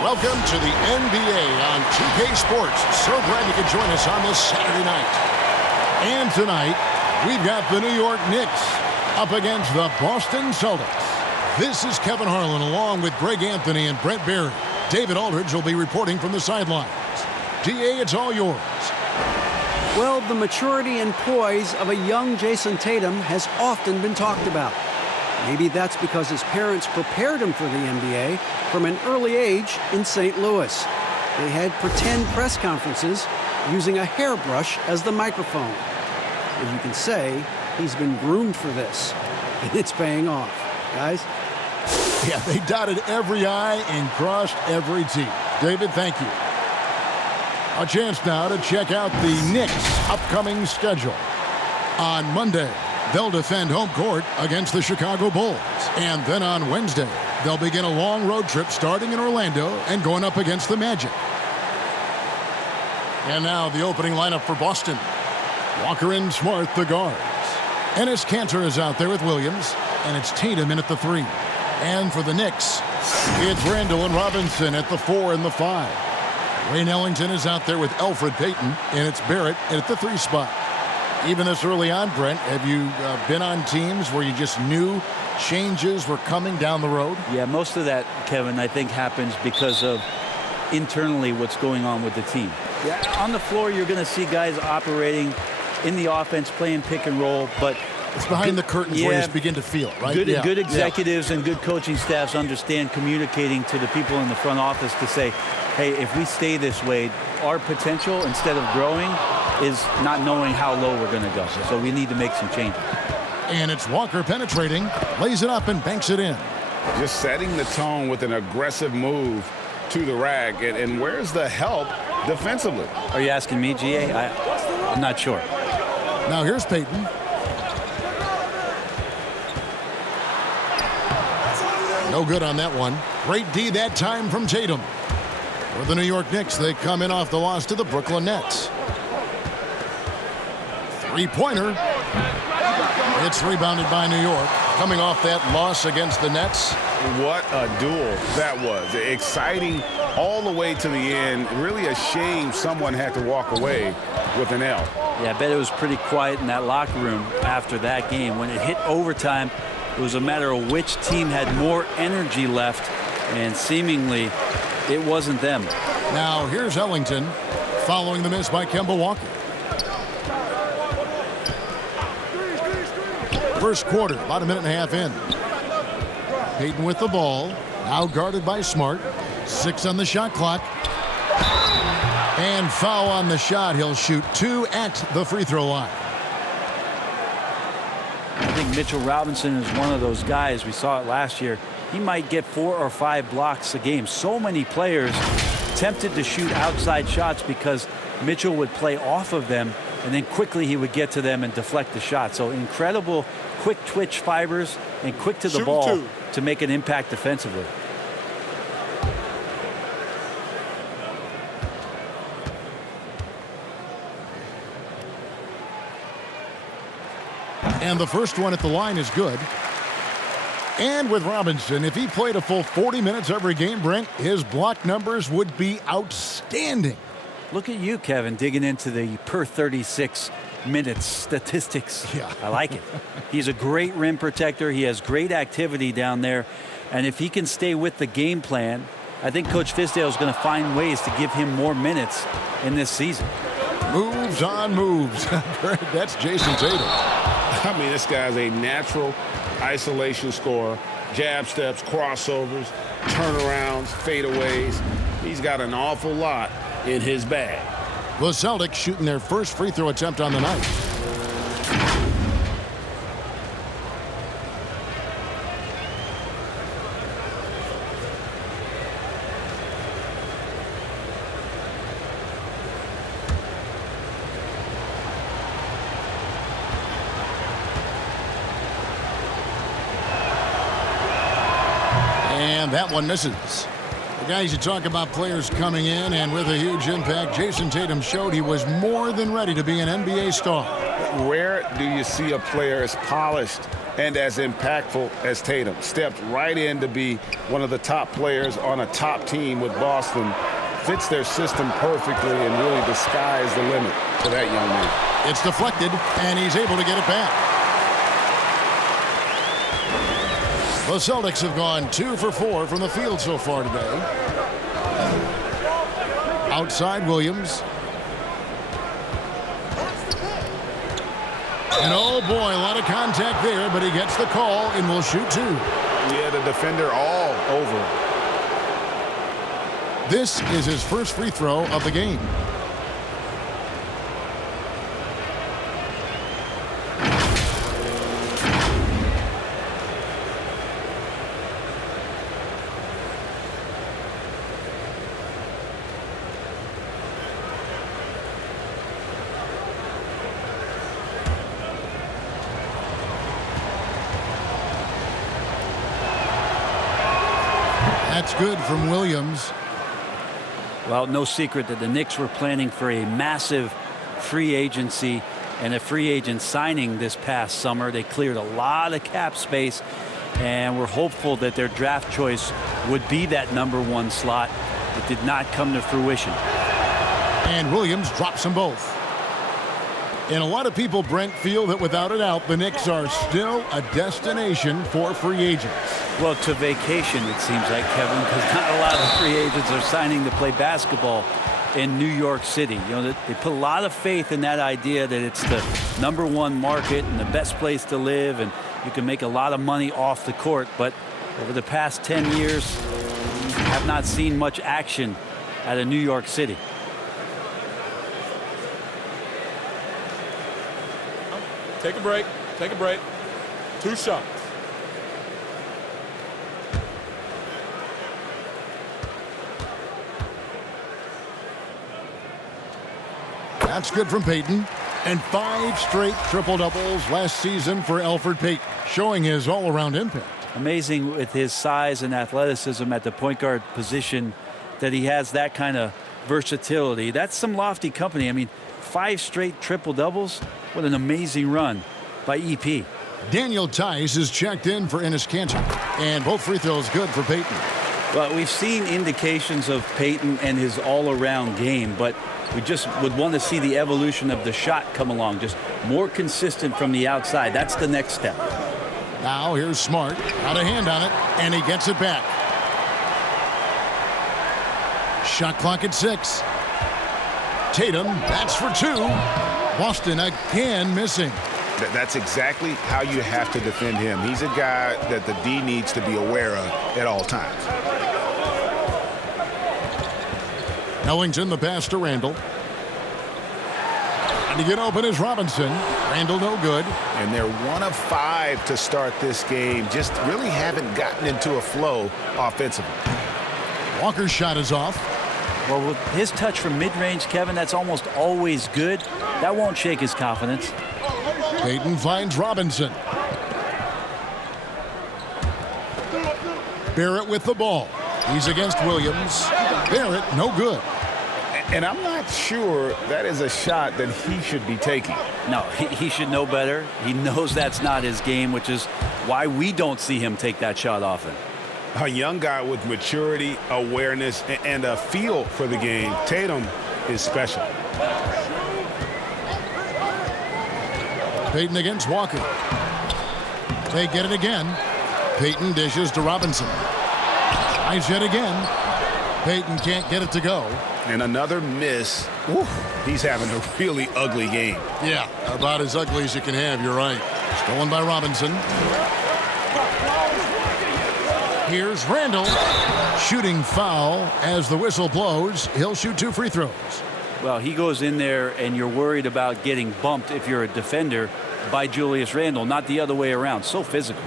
Welcome to the NBA on 2K Sports. So glad you could join us on this Saturday night. And tonight, we've got the New York Knicks up against the Boston Celtics. This is Kevin Harlan along with Greg Anthony and Brett Barry. David Aldridge will be reporting from the sidelines. DA, it's all yours. Well, the maturity and poise of a young Jason Tatum has often been talked about. Maybe that's because his parents prepared him for the NBA from an early age in St. Louis. They had pretend press conferences using a hairbrush as the microphone. As you can say, he's been groomed for this, and it's paying off. Guys? Yeah, they dotted every I and crossed every T. David, thank you. A chance now to check out the Knicks' upcoming schedule. On Monday, they'll defend home court against the Chicago Bulls. And then on Wednesday, they'll begin a long road trip starting in Orlando and going up against the Magic. And now the opening lineup for Boston. Walker and Smart, the guards. Enes Kanter is out there with Williams, and it's Tatum in at the 3. And for the Knicks, it's Randall and Robinson at the 4 and the 5. Wayne Ellington is out there with Elfrid Payton, and it's Barrett at the 3 spot. Even this early on, Brent, have you been on teams where you just knew changes were coming down the road? Yeah, most of that, Kevin, I think happens because of internally what's going on with the team. Yeah, on the floor, you're going to see guys operating in the offense, playing pick and roll, but it's behind the curtains where you just begin to feel, right? Good executives and good coaching staffs understand communicating to the people in the front office to say, hey, if we stay this way, our potential, instead of growing, is not knowing how low we're going to go. So we need to make some changes. And it's Walker penetrating, lays it up and banks it in. Just setting the tone with an aggressive move to the rack. And where's the help defensively? Are you asking me, GA? I'm not sure. Now here's Payton. No good on that one. Great D that time from Tatum. For the New York Knicks, they come in off the loss to the Brooklyn Nets. Three-pointer. It's rebounded by New York. Coming off that loss against the Nets. What a duel that was. Exciting all the way to the end. Really a shame someone had to walk away with an L. Yeah, I bet it was pretty quiet in that locker room after that game. When it hit overtime, it was a matter of which team had more energy left, and seemingly it wasn't them. Now here's Ellington following the miss by Kemba Walker. First quarter, about a minute and a half in. Payton with the ball, now guarded by Smart. 6 on the shot clock. And foul on the shot. He'll shoot 2 at the free throw line. I think Mitchell Robinson is one of those guys. We saw it last year. He might get 4 or 5 blocks a game. So many players tempted to shoot outside shots because Mitchell would play off of them, and then quickly he would get to them and deflect the shot. So incredible quick twitch fibers and quick to the ball to make an impact defensively. And the first one at the line is good. And with Robinson, if he played a full 40 minutes every game, Brent, his block numbers would be outstanding. Look at you, Kevin, digging into the per 36 minutes statistics. Yeah. I like it. He's a great rim protector. He has great activity down there. And if he can stay with the game plan, I think Coach Fizdale is going to find ways to give him more minutes in this season. Moves on moves. That's Jason Tatum. I mean, this guy's a natural isolation scorer. Jab steps, crossovers, turnarounds, fadeaways. He's got an awful lot in his bag. The Celtics shooting their first free throw attempt on the night. And that one misses. Guys, you talk about players coming in and with a huge impact. Jason Tatum showed he was more than ready to be an NBA star. Rare do you see a player as polished and as impactful as Tatum. Stepped right in to be one of the top players on a top team with Boston. Fits their system perfectly and really the sky is the limit for that young man. It's deflected, and he's able to get it back. The Celtics have gone 2 for 4 from the field so far today. Outside Williams. And oh boy, a lot of contact there, but he gets the call and will shoot 2. Yeah, the defender all over him. This is his first free throw of the game. That's good from Williams. Well, no secret that the Knicks were planning for a massive free agency and a free agent signing this past summer. They cleared a lot of cap space, and we're hopeful that their draft choice would be that #1 slot. It did not come to fruition. And Williams drops them both. And a lot of people, Brent, feel that without a doubt, the Knicks are still a destination for free agents. Well, to vacation, it seems like, Kevin, because not a lot of free agents are signing to play basketball in New York City. You know, they put a lot of faith in that idea that it's the #1 market and the best place to live, and you can make a lot of money off the court. But over the past 10 years, have not seen much action out of New York City. Take a break. Take a break. 2 shots. That's good from Payton. And 5 straight triple-doubles last season for Elfrid Payton, showing his all-around impact. Amazing with his size and athleticism at the point guard position that he has that kind of versatility. That's some lofty company. I mean, 5 straight triple-doubles. What an amazing run by EP. Daniel Tice is checked in for Enes Kanter. And both free throws good for Payton. Well, we've seen indications of Payton and his all-around game, but we just would want to see the evolution of the shot come along, just more consistent from the outside. That's the next step. Now here's Smart, got a hand on it, and he gets it back. Shot clock at 6. Tatum, that's for 2. Boston again missing. That's exactly how you have to defend him. He's a guy that the D needs to be aware of at all times. Ellington, the pass to Randall. And to get open is Robinson. Randall no good. And they're 1 of 5 to start this game. Just really haven't gotten into a flow offensively. Walker's shot is off. Well, with his touch from mid-range, Kevin, that's almost always good. That won't shake his confidence. Payton finds Robinson. Barrett with the ball. He's against Williams. Barrett, no good. And I'm not sure that is a shot that he should be taking. No, he should know better. He knows that's not his game, which is why we don't see him take that shot often. A young guy with maturity, awareness, and a feel for the game. Tatum is special. Payton against Walker. They get it again. Payton dishes to Robinson. Tries yet again. Payton can't get it to go. And another miss. Whew, he's having a really ugly game. Yeah, about as ugly as you can have, you're right. Stolen by Robinson. Here's Randall. Shooting foul as the whistle blows. He'll shoot 2 free throws. Well, he goes in there and you're worried about getting bumped if you're a defender by Julius Randle, not the other way around. So physical.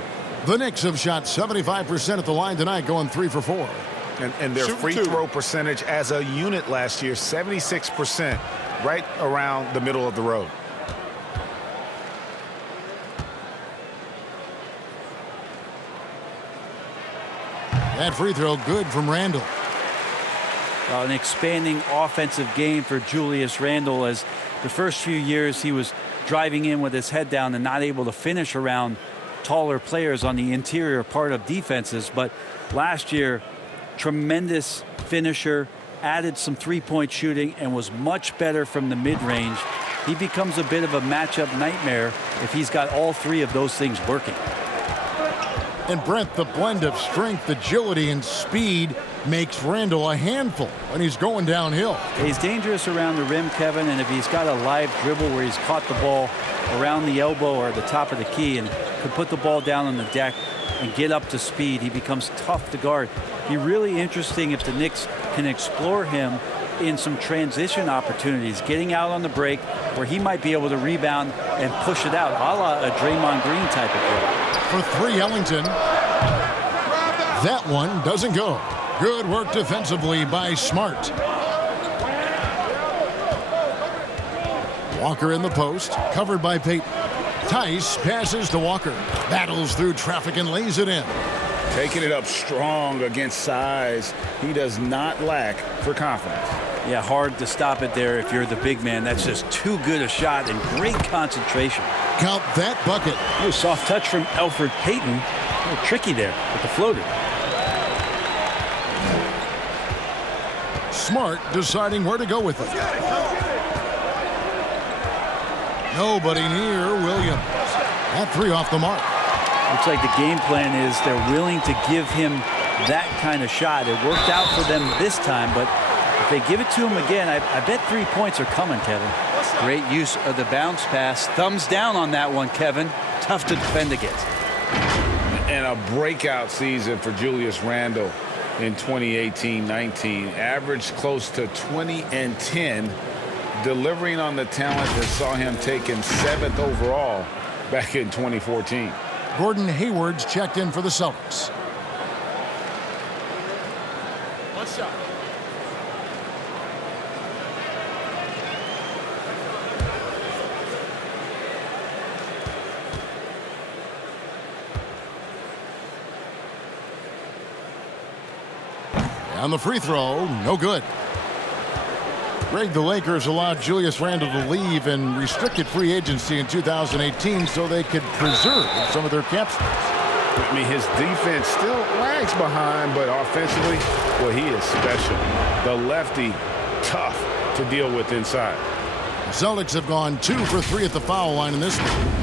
The Knicks have shot 75% at the line tonight, going 3 for 4. And their free throw percentage as a unit last year, 76%, right around the middle of the road. That free throw good from Randall. an expanding offensive game for Julius Randle, as the first few years he was driving in with his head down and not able to finish around taller players on the interior part of defenses. But last year, tremendous finisher, added some three-point shooting, and was much better from the mid-range. He becomes a bit of a matchup nightmare if he's got all three of those things working. And Brent, the blend of strength, agility, and speed makes Randle a handful when he's going downhill. He's dangerous around the rim, Kevin, and if he's got a live dribble where he's caught the ball around the elbow or the top of the key and could put the ball down on the deck and get up to speed, he becomes tough to guard. Be really interesting if the Knicks can explore him in some transition opportunities, getting out on the break where he might be able to rebound and push it out, a la a Draymond Green type of play. For three, Ellington. That one doesn't go. Good work defensively by Smart. Walker in the post, covered by Payton. Tice passes to Walker. Battles through traffic and lays it in. Taking it up strong against size. He does not lack for confidence. Yeah, hard to stop it there if you're the big man. That's just too good a shot and great concentration. Count that bucket. Ooh, soft touch from Elfrid Payton. A little tricky there with the floater. Smart deciding where to go with it. Nobody near Williams. That three off the mark. Looks like the game plan is they're willing to give him that kind of shot. It worked out for them this time, but if they give it to him again, I bet 3 points are coming, Kevin. Great use of the bounce pass. Thumbs down on that one, Kevin. Tough to defend against. And a breakout season for Julius Randle in 2018-19. Averaged close to 20 and 10, delivering on the talent that saw him taken 7th overall back in 2014. Gordon Hayward's checked in for the Celtics. One shot. And the free throw, no good. Greg, the Lakers allowed Julius Randle to leave in restricted free agency in 2018 so they could preserve some of their cap space. I mean, his defense still lags behind, but offensively, well, he is special. The lefty, tough to deal with inside. The Celtics have gone 2 for 3 at the foul line in this one.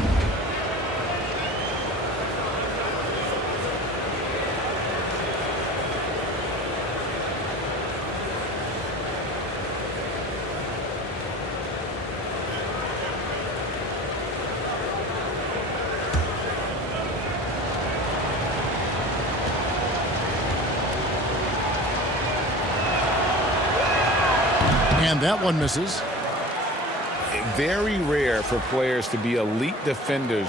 And that one misses. Very rare for players to be elite defenders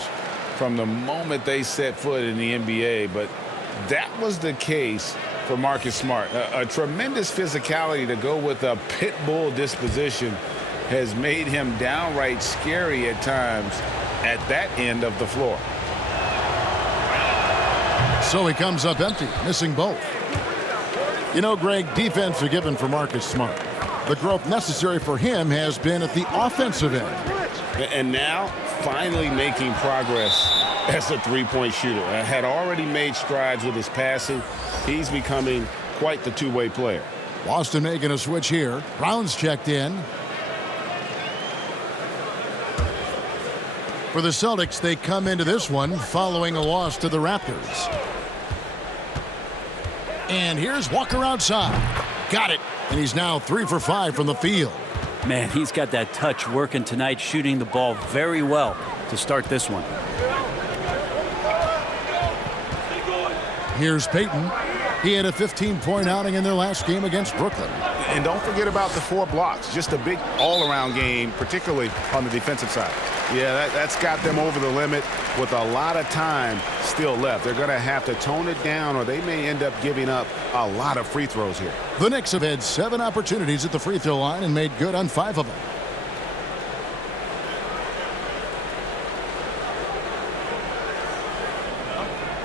from the moment they set foot in the NBA, but that was the case for Marcus Smart. A tremendous physicality to go with a pit bull disposition has made him downright scary at times at that end of the floor. So he comes up empty, missing both. You know, Greg, defense forgiven for Marcus Smart. The growth necessary for him has been at the offensive end. And now, finally making progress as a three-point shooter. Had already made strides with his passing. He's becoming quite the two-way player. Boston making a switch here. Brown's checked in. For the Celtics, they come into this one following a loss to the Raptors. And here's Walker outside. Got it. And he's now 3 for 5 from the field. Man, he's got that touch working tonight, shooting the ball very well to start this one. Here's Payton. He had a 15-point outing in their last game against Brooklyn. And don't forget about the 4 blocks. Just a big all-around game, particularly on the defensive side. Yeah, that's got them over the limit with a lot of time still left. They're going to have to tone it down, or they may end up giving up a lot of free throws here. The Knicks have had 7 opportunities at the free throw line and made good on 5 of them.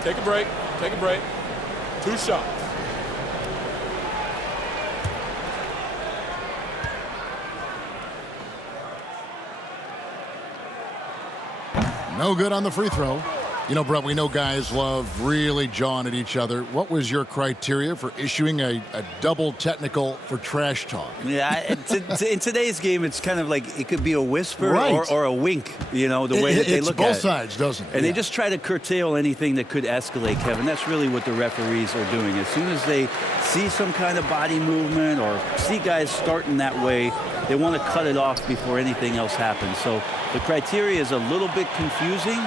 Take a break. Take a break. 2 shots. No good on the free throw. You know, Brett, we know guys love really jawing at each other. What was your criteria for issuing a double technical for trash talk? Yeah, in today's game, it's kind of like it could be a whisper Right. or a wink, you know, the way that they look at it. It's both sides, doesn't it? And they just try to curtail anything that could escalate, Kevin. That's really what the referees are doing. As soon as they see some kind of body movement or see guys starting that way, they want to cut it off before anything else happens. So the criteria is a little bit confusing.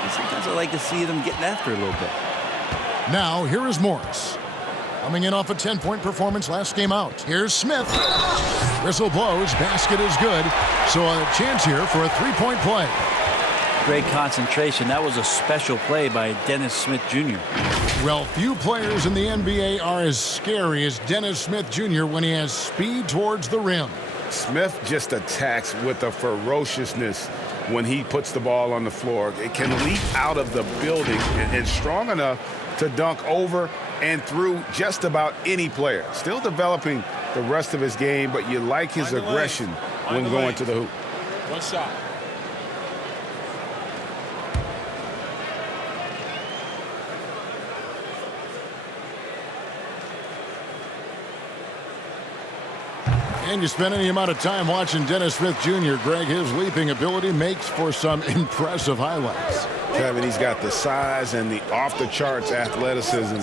And sometimes I like to see them getting after it a little bit. Now, here is Morris. Coming in off a 10-point performance last game out. Here's Smith. Whistle blows. Basket is good. So a chance here for a three-point play. Great concentration. That was a special play by Dennis Smith Jr. Well, few players in the NBA are as scary as Dennis Smith Jr. when he has speed towards the rim. Smith just attacks with a ferociousness when he puts the ball on the floor. It can leap out of the building and strong enough to dunk over and through just about any player. Still developing the rest of his game, but you like his aggression when going to the hoop. One shot. And you spend any amount of time watching Dennis Smith Jr., Greg, his leaping ability makes for some impressive highlights. Kevin, he's got the size and the off-the-charts athleticism.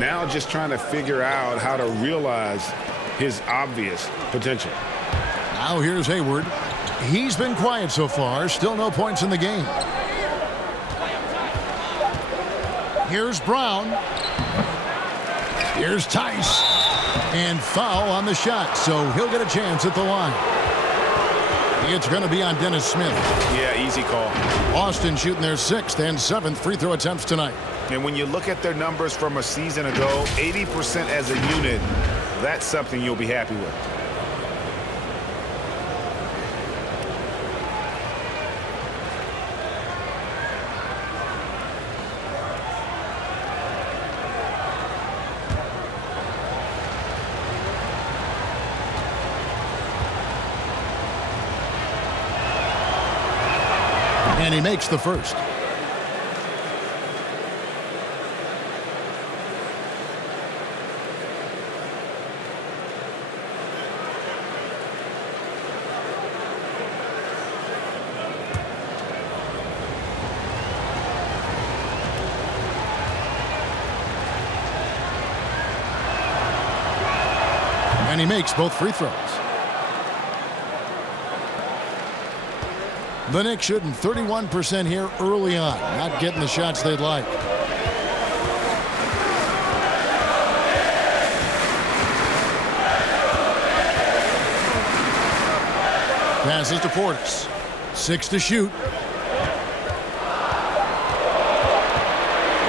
Now just trying to figure out how to realize his obvious potential. Now here's Hayward. He's been quiet so far. Still no points in the game. Here's Brown. Here's Tice. And foul on the shot, so he'll get a chance at the line. It's going to be on Dennis Smith. Yeah, easy call. Boston shooting their 6th and 7th free throw attempts tonight. And when you look at their numbers from a season ago, 80% as a unit, that's something you'll be happy with. And he makes the first. And he makes both free throws. The Knicks shooting 31% here early on. Not getting the shots they'd like. Passes to Portis. 6 to shoot.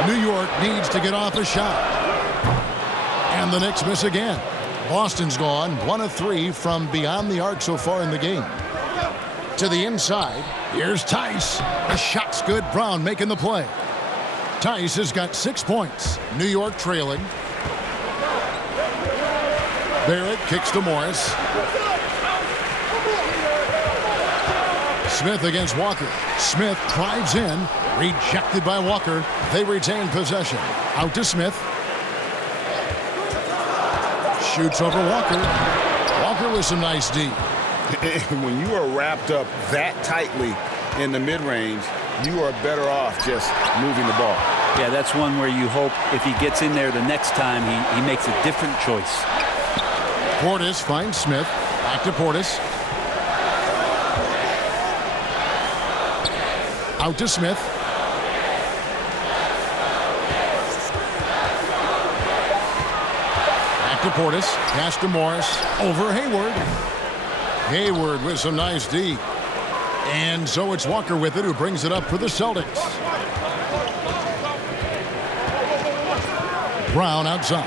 New York needs to get off a shot. And the Knicks miss again. Boston's gone 1 of 3 from beyond the arc so far in the game. To the inside, here's Tice. The shot's good. Brown making the play. Tice has got 6 points. New York trailing. Barrett kicks to Morris. Smith against Walker. Smith drives in. Rejected by Walker. They retain possession. Out to Smith. Shoots over Walker. Walker with some nice D. When you are wrapped up that tightly in the mid-range, you are better off just moving the ball. Yeah, that's one where you hope if he gets in there the next time, he makes a different choice. Portis finds Smith. Back to Portis. Out to Smith. Back to Portis. Pass to Morris. Over Hayward. Hayward with some nice D. And so it's Walker with it, who brings it up for the Celtics. Brown outside.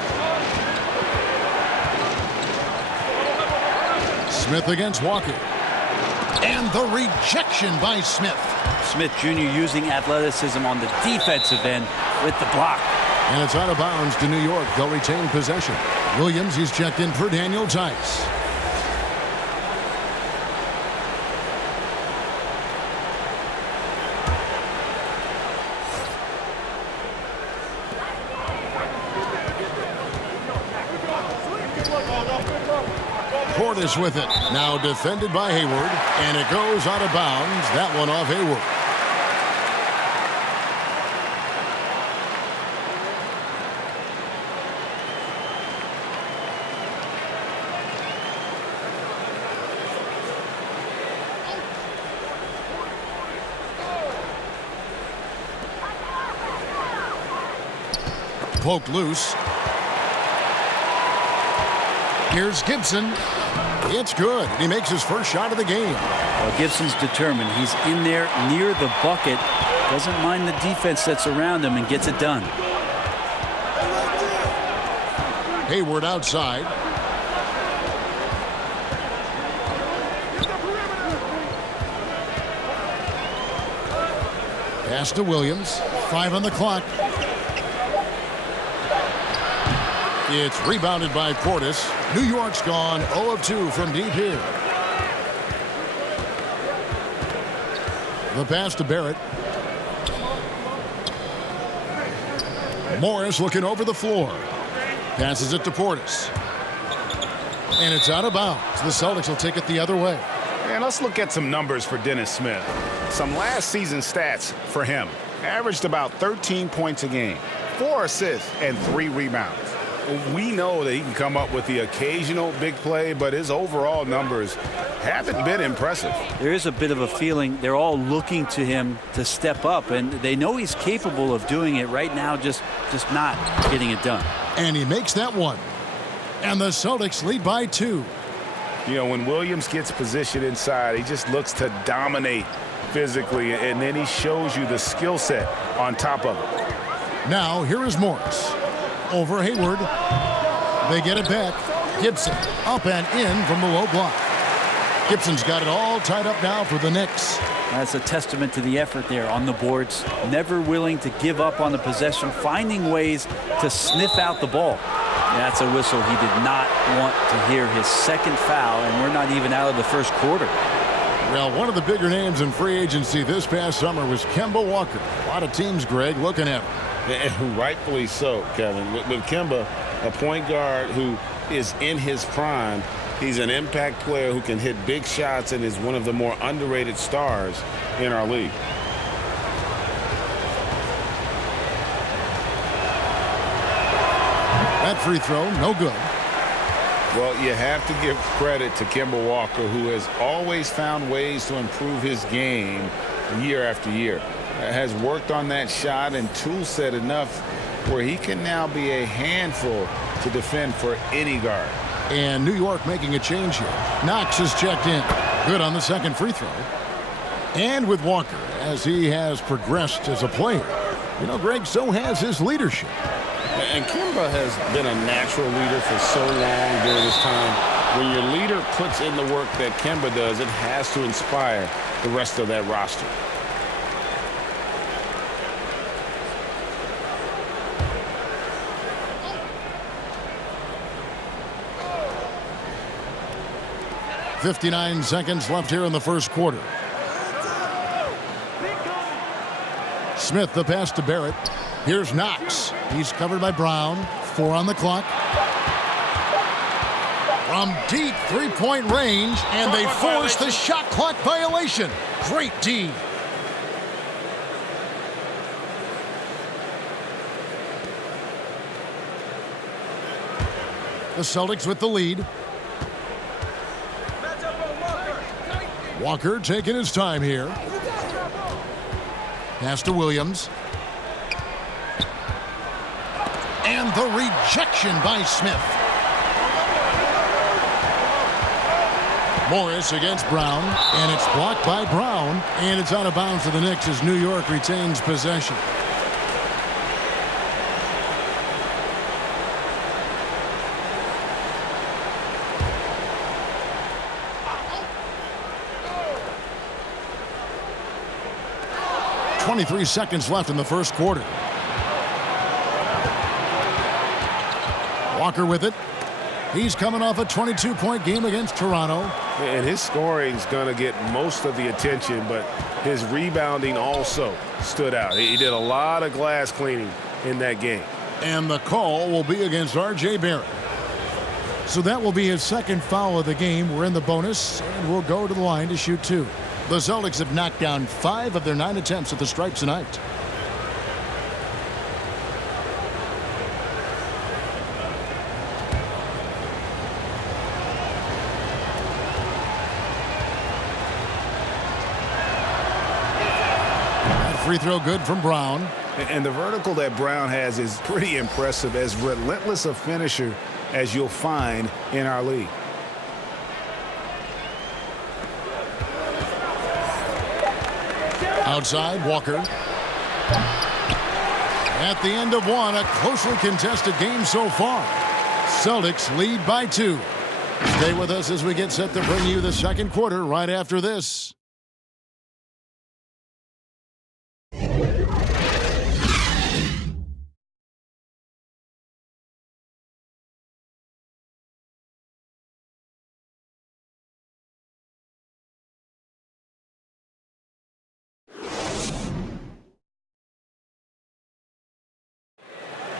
Smith against Walker. And the rejection by Smith. Smith Jr. using athleticism on the defensive end with the block. And it's out of bounds to New York. They'll retain possession. Williams, he's checked in for Daniel Tice. Portis with it. Now defended by Hayward. And it goes out of bounds. That one off Hayward. Poked loose. Here's Gibson. It's good. He makes his first shot of the game. Well, Gibson's determined. He's in there near the bucket. Doesn't mind the defense that's around him and gets it done. Hayward outside. Pass to Williams. 5 on the clock. It's rebounded by Portis. New York's gone 0 of 2 from deep here. The pass to Barrett. Morris looking over the floor. Passes it to Portis. And it's out of bounds. The Celtics will take it the other way. And let's look at some numbers for Dennis Smith. Some last season stats for him. Averaged about 13 points a game, 4 assists, and 3 rebounds. We know that he can come up with the occasional big play, but his overall numbers haven't been impressive. There is a bit of a feeling they're all looking to him to step up, and they know he's capable of doing it right now, just not getting it done. And he makes that one. And the Celtics lead by 2. You know, when Williams gets positioned inside, he just looks to dominate physically, and then he shows you the skill set on top of it. Now, here is Morris. Over Hayward. They get it back. Gibson up and in from the low block. Gibson's got it all tied up now for the Knicks. That's a testament to the effort there on the boards. Never willing to give up on the possession, finding ways to sniff out the ball. That's a whistle. He did not want to hear his second foul, and we're not even out of the first quarter. Well, one of the bigger names in free agency this past summer was Kemba Walker. A lot of teams, Greg, looking at him. And rightfully so, Kevin. With Kemba, a point guard who is in his prime, he's an impact player who can hit big shots and is one of the more underrated stars in our league. That free throw, no good. Well, you have to give credit to Kemba Walker, who has always found ways to improve his game year after year. Has worked on that shot and tool set enough where he can now be a handful to defend for any guard. And New York making a change here. Knox is checked in. Good on the second free throw. And with Walker, as he has progressed as a player, you know, Greg, so has his leadership. And Kemba has been a natural leader for so long during this time. When your leader puts in the work that Kemba does, it has to inspire the rest of that roster. .59 seconds left here in the first quarter. Smith, the pass to Barrett. Here's Knox. He's covered by Brown. 4 on the clock. From deep three-point range, and they force the shot clock violation. Great D. The Celtics with the lead. Walker taking his time here. Pass to Williams. And the rejection by Smith. Morris against Brown, and it's blocked by Brown, and it's out of bounds to the Knicks as New York retains possession. .23 seconds left in the first quarter. Walker with it. He's coming off a 22-point game against Toronto. And his scoring is going to get most of the attention, but his rebounding also stood out. He did a lot of glass cleaning in that game. And the call will be against R.J. Barrett. So that will be his second foul of the game. We're in the bonus, and we'll go to the line to shoot 2. The Celtics have knocked down 5 of their 9 attempts at the stripe tonight. That free throw good from Brown. And the vertical that Brown has is pretty impressive, as relentless a finisher as you'll find in our league. Outside, Walker. At the end of one, a closely contested game so far. Celtics lead by 2. Stay with us as we get set to bring you the second quarter right after this.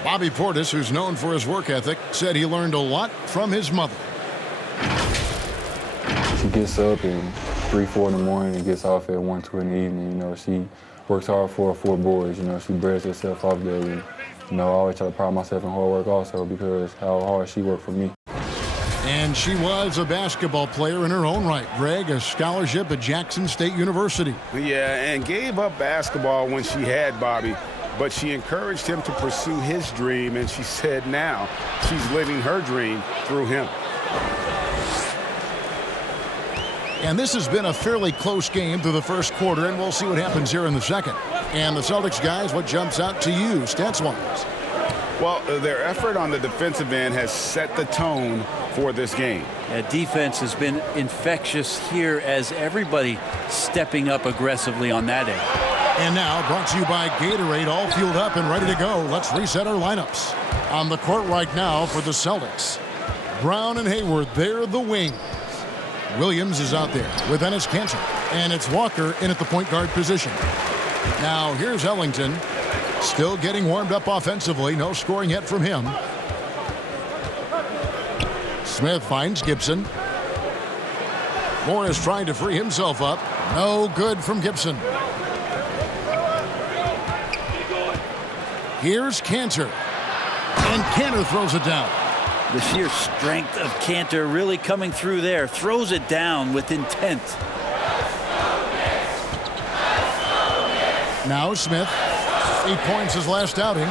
Bobby Portis, who's known for his work ethic, said he learned a lot from his mother. She gets up at 3, 4 in the morning and gets off at 1, 2 in the evening. You know, she works hard for her 4 boys. You know, she bears herself off daily. You know, I always try to pride myself in hard work also, because how hard she worked for me. And she was a basketball player in her own right. Greg, a scholarship at Jackson State University. Yeah, and gave up basketball when she had Bobby, but she encouraged him to pursue his dream, and she said now she's living her dream through him. And this has been a fairly close game through the first quarter, and we'll see what happens here in the second. And the Celtics guys, what jumps out to you stats-wise? Well, their effort on the defensive end has set the tone for this game. Defense has been infectious here, as everybody stepping up aggressively on that end. And now, brought to you by Gatorade, all fueled up and ready to go. Let's reset our lineups. On the court right now for the Celtics, Brown and Hayward, they're the wings. Williams is out there with Enes Kanter, and it's Walker in at the point guard position. Now, here's Ellington, still getting warmed up offensively. No scoring yet from him. Smith finds Gibson. Morris trying to free himself up. No good from Gibson. Here's Kanter. And Kanter throws it down. The sheer strength of Kanter really coming through there. Throws it down with intent. Now Smith. 8 points his last outing.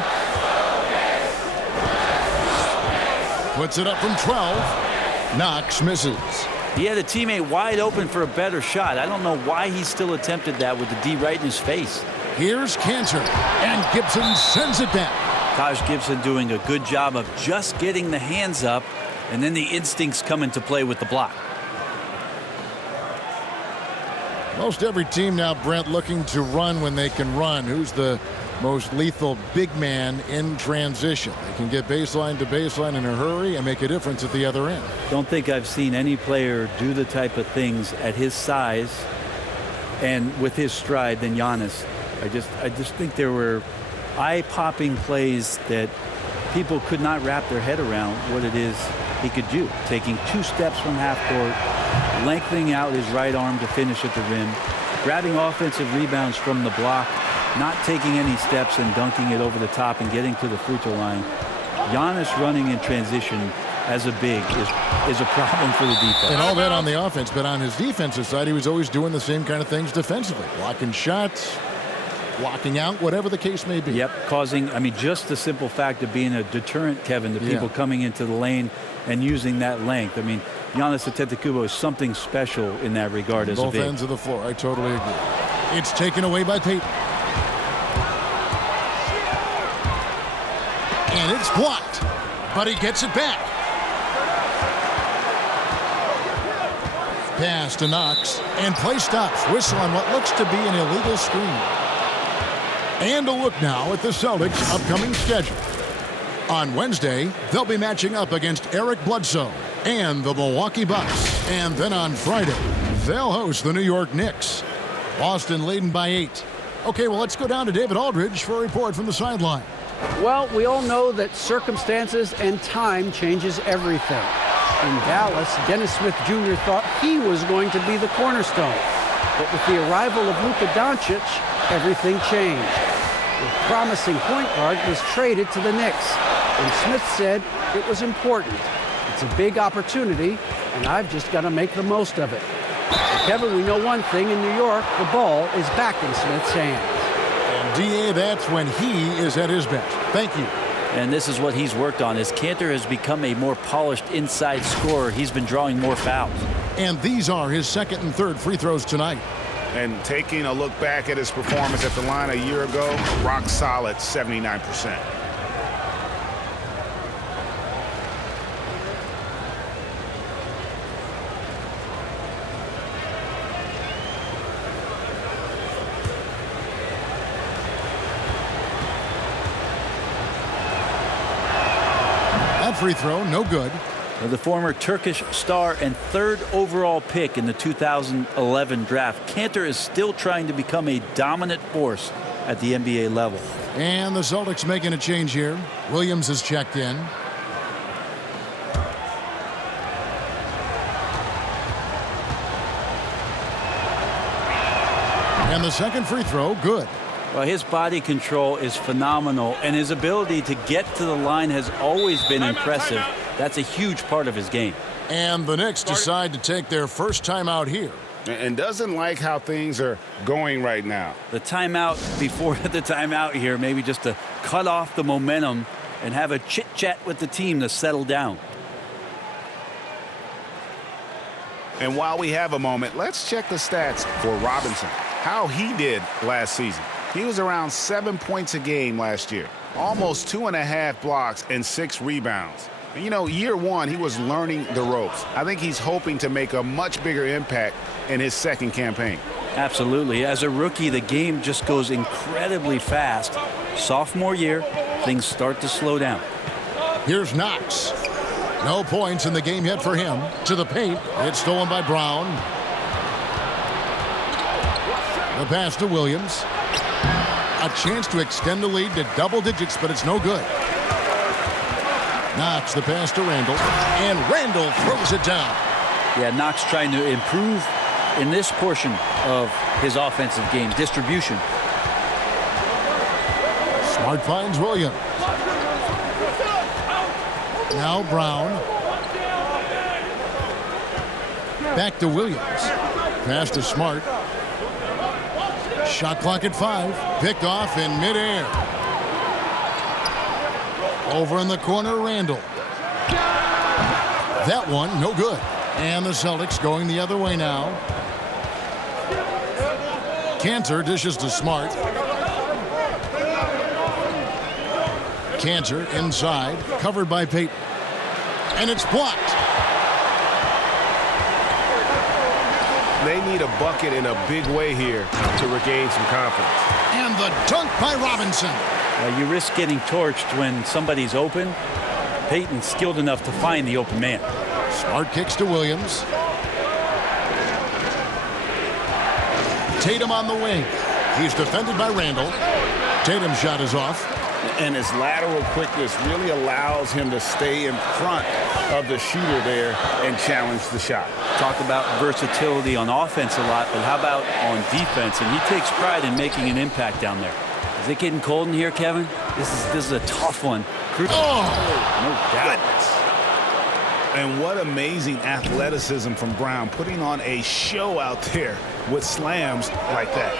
Puts it up from 12. Knox misses. He had a teammate wide open for a better shot. I don't know why he still attempted that with the D right in his face. Here's Kanter, and Gibson sends it back. Taj Gibson doing a good job of just getting the hands up, and then the instincts come into play with the block. Most every team now, Brent, looking to run when they can run. Who's the most lethal big man in transition? They can get baseline to baseline in a hurry and make a difference at the other end. Don't think I've seen any player do the type of things at his size and with his stride than Giannis. I just think there were eye-popping plays that people could not wrap their head around what it is he could do. Taking 2 steps from half court, lengthening out his right arm to finish at the rim, grabbing offensive rebounds from the block, not taking any steps and dunking it over the top and getting to the free throw line. Giannis running in transition as a big is a problem for the defense. And all that on the offense, but on his defensive side, he was always doing the same kind of things defensively. Blocking shots, blocking out, whatever the case may be. Yep, causing, I mean, just the simple fact of being a deterrent, Kevin, to people coming into the lane and using that length. I mean, Giannis Antetokounmpo is something special in that regard as a big. Both ends of the floor, I totally agree. It's taken away by Payton. And it's blocked, but he gets it back. Pass to Knox, and play stops. Whistle on what looks to be an illegal screen. And a look now at the Celtics' upcoming schedule. On Wednesday, they'll be matching up against Eric Bledsoe and the Milwaukee Bucks. And then on Friday, they'll host the New York Knicks. Boston leading by 8. Okay, well, let's go down to David Aldridge for a report from the sideline. Well, we all know that circumstances and time changes everything. In Dallas, Dennis Smith Jr. thought he was going to be the cornerstone. But with the arrival of Luka Doncic, everything changed. The promising point guard was traded to the Knicks, and Smith said it was important. It's a big opportunity, and I've just got to make the most of it. But Kevin, we know one thing in New York, the ball is back in Smith's hands. And D.A., that's when he is at his best. Thank you. And this is what he's worked on. As Kanter has become a more polished inside scorer, he's been drawing more fouls. And these are his second and third free throws tonight. And taking a look back at his performance at the line a year ago, rock solid 79%. That free throw, no good. The former Turkish star and third overall pick in the 2011 draft, Kanter is still trying to become a dominant force at the NBA level. And the Celtics making a change here. Williams is checked in. And the second free throw, good. Well, his body control is phenomenal, and his ability to get to the line has always been impressive. That's a huge part of his game. And the Knicks decide to take their first timeout here. And doesn't like how things are going right now. The timeout before the timeout here, maybe just to cut off the momentum and have a chit-chat with the team to settle down. And while we have a moment, let's check the stats for Robinson. How he did last season. He was around 7 points a game last year. Almost 2.5 blocks and 6 rebounds. And you know, year one, he was learning the ropes. I think he's hoping to make a much bigger impact in his second campaign. Absolutely. As a rookie, the game just goes incredibly fast. Sophomore year, things start to slow down. Here's Knox. No points in the game yet for him. To the paint. It's stolen by Brown. The pass to Williams. A chance to extend the lead to double digits, but it's no good. Knox the pass to Randall. And Randall throws it down. Yeah, Knox trying to improve in this portion of his offensive game, distribution. Smart finds Williams. Now Brown. Back to Williams. Pass to Smart. Shot clock at 5. Picked off in midair. Over in the corner, Randall. That one, no good. And the Celtics going the other way now. Kanter dishes to Smart. Kanter inside, covered by Payton. And it's blocked. They need a bucket in a big way here to regain some confidence. And the dunk by Robinson. You risk getting torched when somebody's open. Payton's skilled enough to find the open man. Smart kicks to Williams. Tatum on the wing. He's defended by Randall. Tatum's shot is off. And his lateral quickness really allows him to stay in front of the shooter there and challenge the shot. Talk about versatility on offense a lot, but how about on defense? And he takes pride in making an impact down there. Is it getting cold in here, Kevin? This is a tough one. Oh, no doubt. And what amazing athleticism from Brown, putting on a show out there with slams like that.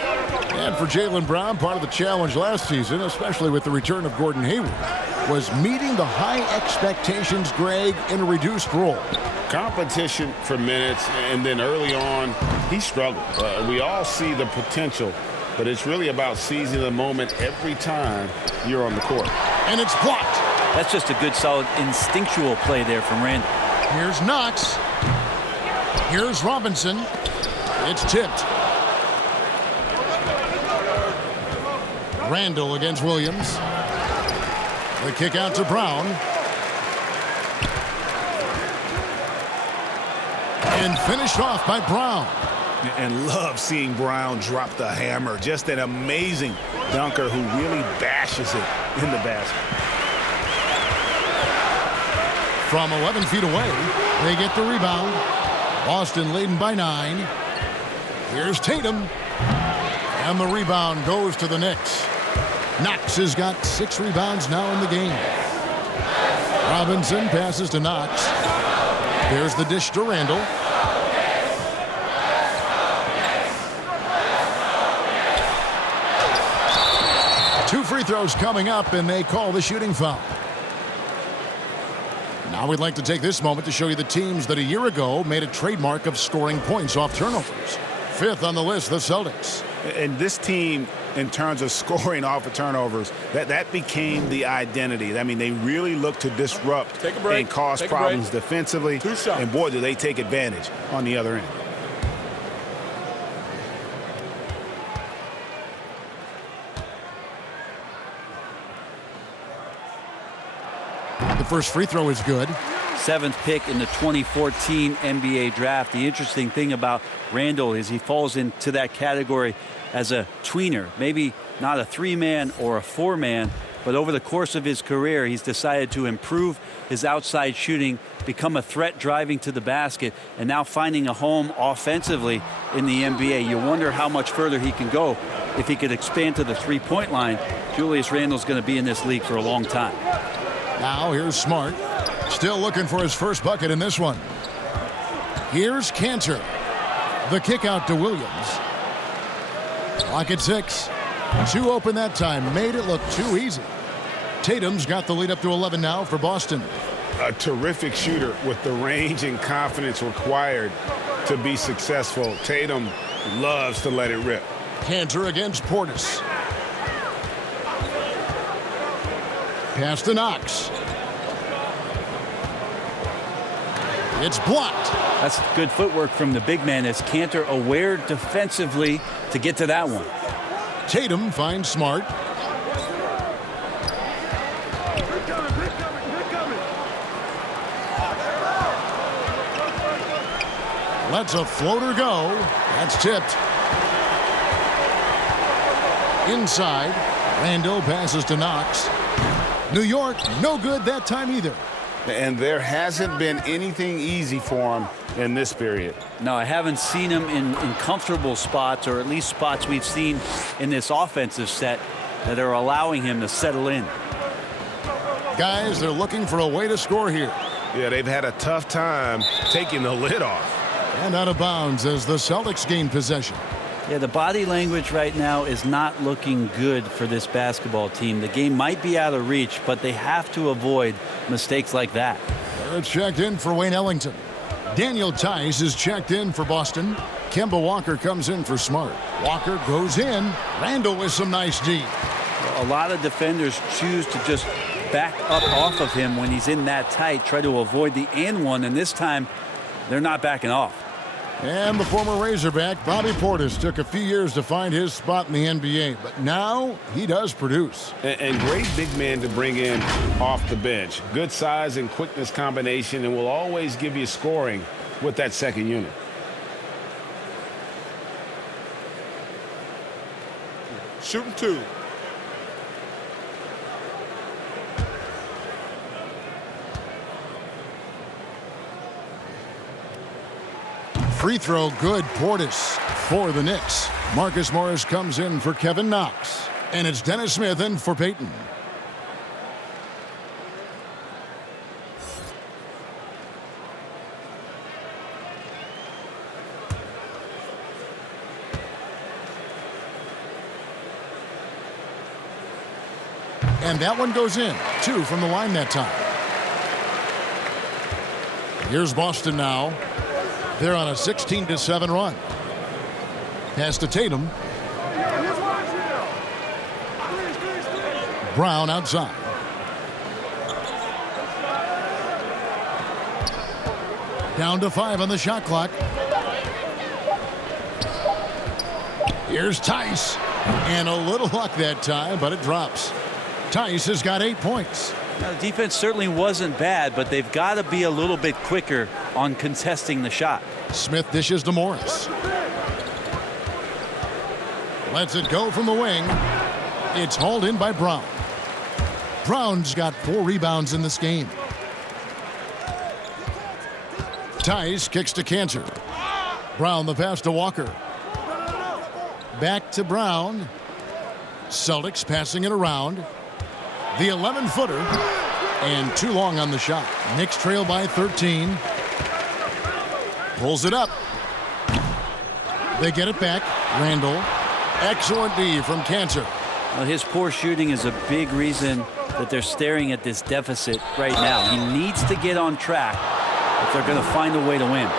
And for Jaylen Brown, part of the challenge last season, especially with the return of Gordon Hayward, was meeting the high expectations, Greg, in a reduced role. Competition for minutes, and then early on, he struggled. We all see the potential, but it's really about seizing the moment every time you're on the court. And it's blocked. That's just a good, solid, instinctual play there from Randall. Here's Knox. Here's Robinson. It's tipped. Randall against Williams. The kick out to Brown. And finished off by Brown. And love seeing Brown drop the hammer. Just an amazing dunker who really bashes it in the basket. from 11 feet away. They get the rebound. Boston leading by 9. Here's Tatum. And the rebound goes to the Knicks. Knox has got 6 rebounds now in the game. Robinson passes to Knox. There's the dish to Randall. Two free throws coming up, and they call the shooting foul. Now we'd like to take this moment to show you the teams that a year ago made a trademark of scoring points off turnovers. 5th on the list, the Celtics. And this team, in terms of scoring off of turnovers, that became the identity. I mean, they really look to disrupt and cause problems defensively. And boy, do they take advantage on the other end. The first free throw is good. 7th pick in the 2014 NBA draft. The interesting thing about Randall is he falls into that category as a tweener. Maybe not a 3-man or a 4-man, but over the course of his career, he's decided to improve his outside shooting, become a threat driving to the basket, and now finding a home offensively in the NBA. You wonder how much further he can go if he could expand to the 3-point line. Julius Randle's going to be in this league for a long time. Now here's Smart. Still looking for his first bucket in this one. Here's Cantor. The kick out to Williams. Clock at 6. 2 open that time. Made it look too easy. Tatum's got the lead up to 11 now for Boston. A terrific shooter with the range and confidence required to be successful. Tatum loves to let it rip. Cantor against Portis. Pass to Knox. It's blocked. That's good footwork from the big man as Cantor aware defensively to get to that one. Tatum finds Smart. Lets a floater go. That's tipped. Inside. Randall passes to Knox. New York, no good that time either. And there hasn't been anything easy for him in this period. No, I haven't seen him in comfortable spots, or at least spots we've seen in this offensive set that are allowing him to settle in. Guys, they're looking for a way to score here. Yeah, they've had a tough time taking the lid off. And out of bounds as the Celtics gain possession. Yeah, the body language right now is not looking good for this basketball team. The game might be out of reach, but they have to avoid mistakes like that. They're checked in for Wayne Ellington. Daniel Tice is checked in for Boston. Kemba Walker comes in for Smart. Walker goes in. Randall with some nice D. A lot of defenders choose to just back up off of him when he's in that tight, try to avoid the and one, and this time they're not backing off. And the former Razorback, Bobby Portis, took a few years to find his spot in the NBA, but now he does produce. And great big man to bring in off the bench. Good size and quickness combination, and will always give you scoring with that second unit. Shooting 2. Free throw good. Portis for the Knicks. Marcus Morris comes in for Kevin Knox. And it's Dennis Smith in for Peyton. And that one goes in. 2 from the line that time. Here's Boston now. They're on a 16-7 run. Pass to Tatum. Brown outside. Down to 5 on the shot clock. Here's Tice. And a little luck that time, but it drops. Tice has got 8 points. Now, the defense certainly wasn't bad, but they've got to be a little bit quicker on contesting the shot. Smith dishes to Morris. Lets it go from the wing. It's hauled in by Brown. Brown's got 4 rebounds in this game. Tice kicks to Cantor. Brown the pass to Walker. Back to Brown. Celtics passing it around. The 11-footer. And too long on the shot. Knicks trail by 13. Pulls it up. They get it back. Randall. Excellent D from Cantor. Well, his poor shooting is a big reason that they're staring at this deficit right now. He needs to get on track if they're going to find a way to win.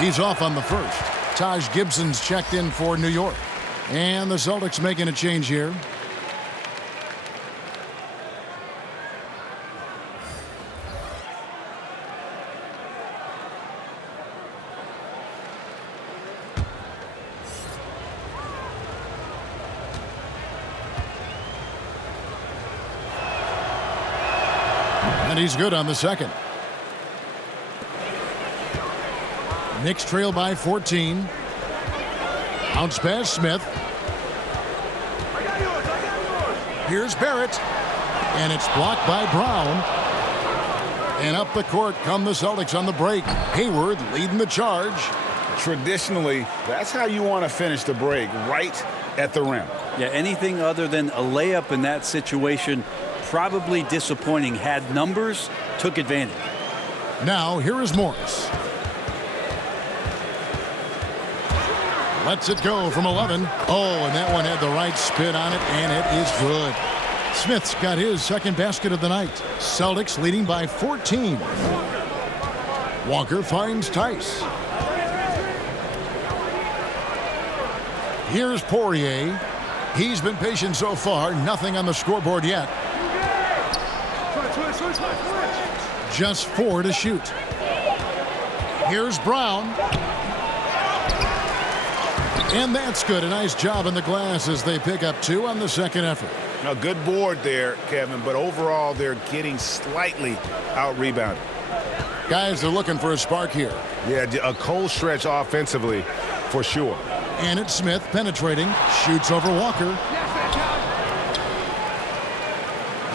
He's off on the first. Taj Gibson's checked in for New York. And the Celtics making a change here. And he's good on the second. Knicks trail by 14. Bounce pass Smith. Here's Barrett. And it's blocked by Brown. And up the court come the Celtics on the break. Hayward leading the charge. Traditionally, that's how you want to finish the break, right at the rim. Yeah, anything other than a layup in that situation, probably disappointing. Had numbers, took advantage. Now, here is Morris. Lets it go from 11. Oh, and that one had the right spin on it, and it is good. Smith's got his second basket of the night. Celtics leading by 14. Walker finds Tice. Here's Poirier. He's been patient so far. Nothing on the scoreboard yet. Just 4 to shoot. Here's Brown. And that's good. A nice job in the glass as they pick up 2 on the second effort. A good board there, Kevin, but overall they're getting slightly out-rebounded. Guys are looking for a spark here. Yeah, a cold stretch offensively for sure. And it's Smith penetrating, shoots over Walker.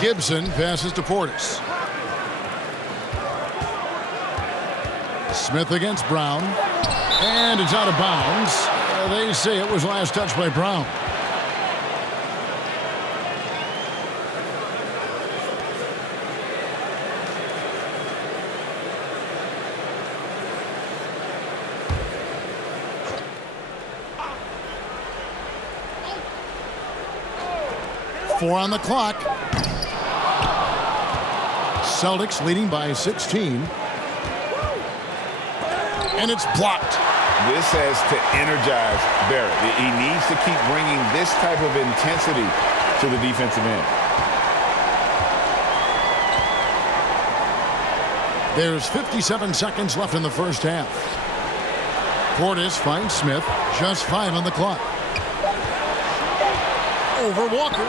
Gibson passes to Portis. Smith against Brown. And it's out of bounds. They say it was last touched by Brown. Four on the clock. Celtics leading by 16. And it's blocked. This has to energize Barrett. He needs to keep bringing this type of intensity to the defensive end. There's 57 seconds left in the first half. Portis finds Smith. Just 5 on the clock. Over Walker.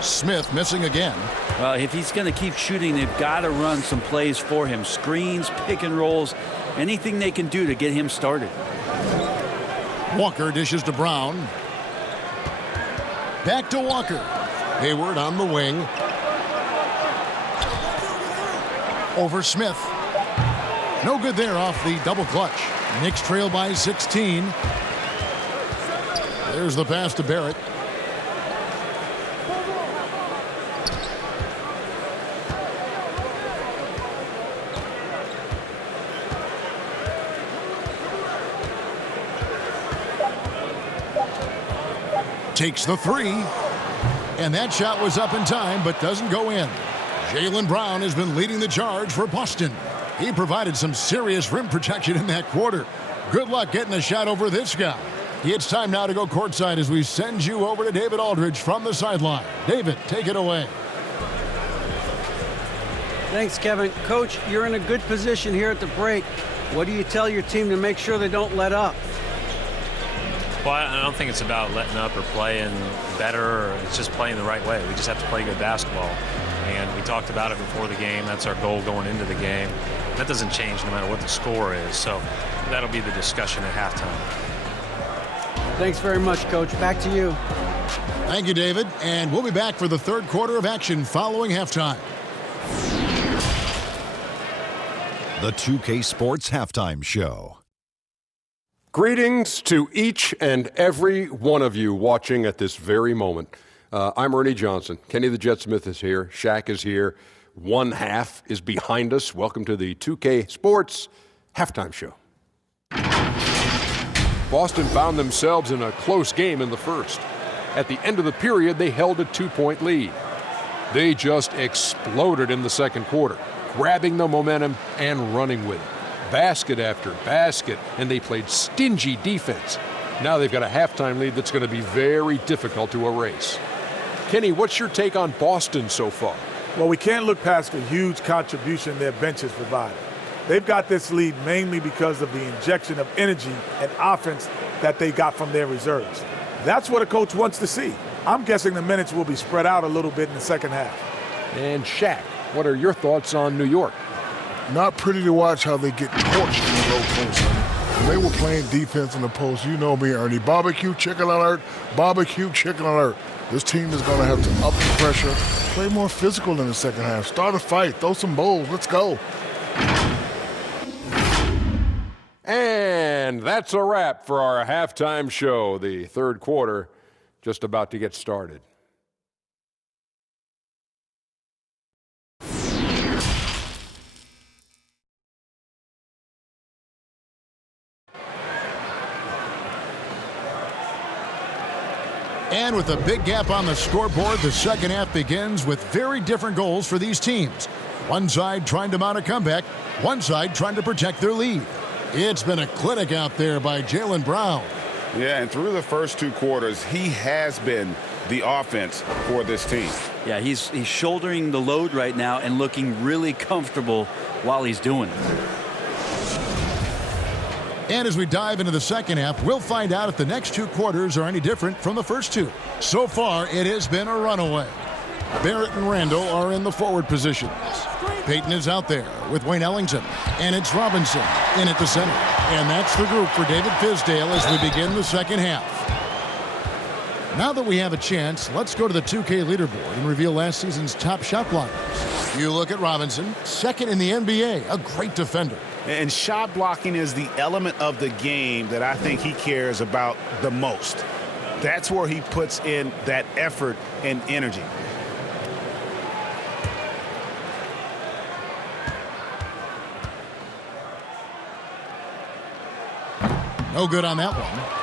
Smith missing again. Well, if he's going to keep shooting, they've got to run some plays for him. Screens, pick and rolls, anything they can do to get him started. Walker dishes to Brown. Back to Walker. Hayward on the wing. Over Smith. No good there off the double clutch. Knicks trail by 16. There's the pass to Barrett. Takes the 3. And that shot was up in time, but doesn't go in. Jaylen Brown has been leading the charge for Boston. He provided some serious rim protection in that quarter. Good luck getting a shot over this guy. It's time now to go courtside as we send you over to David Aldridge from the sideline. David, take it away. Thanks, Kevin. Coach, you're in a good position here at the break. What do you tell your team to make sure they don't let up? Well, I don't think it's about letting up or playing better. Or it's just playing the right way. We just have to play good basketball. And we talked about it before the game. That's our goal going into the game. That doesn't change no matter what the score is. So that'll be the discussion at halftime. Thanks very much, Coach. Back to you. Thank you, David. And we'll be back for the third quarter of action following halftime. The 2K Sports Halftime Show. Greetings to each and every one of you watching at this very moment. I'm Ernie Johnson. Kenny the Jet Smith is here. Shaq is here. One half is behind us. Welcome to the 2K Sports Halftime Show. Boston found themselves in a close game in the first. At the end of the period, they held a 2-point lead. They just exploded in the second quarter, grabbing the momentum and running with it. Basket after basket, and they played stingy defense. Now they've got a halftime lead that's going to be very difficult to erase. Kenny, what's your take on Boston so far? Well, we can't look past the huge contribution their bench has provided. They've got this lead mainly because of the injection of energy and offense that they got from their reserves. That's what a coach wants to see. I'm guessing the minutes will be spread out a little bit in the second half. And Shaq, what are your thoughts on New York? Not pretty to watch how they get torched in the low post. When they were playing defense in the post, you know me, Ernie. Barbecue chicken alert, barbecue chicken alert. This team is going to have to up the pressure, play more physical in the second half, start a fight, throw some bowls, let's go. And that's a wrap for our halftime show. The third quarter just about to get started. And with a big gap on the scoreboard, the second half begins with very different goals for these teams. One side trying to mount a comeback, one side trying to protect their lead. It's been a clinic out there by Jaylen Brown. Yeah, and through the first two quarters, he has been the offense for this team. Yeah, he's shouldering the load right now and looking really comfortable while he's doing it. And as we dive into the second half, we'll find out if the next two quarters are any different from the first two. So far, it has been a runaway. Barrett and Randall are in the forward positions. Payton is out there with Wayne Ellington. And it's Robinson in at the center. And that's the group for David Fizdale as we begin the second half. Now that we have a chance, let's go to the 2K leaderboard and reveal last season's top shot blockers. You look at Robinson, second in the NBA, a great defender. And shot blocking is the element of the game that I think he cares about the most. That's where he puts in that effort and energy. No good on that one.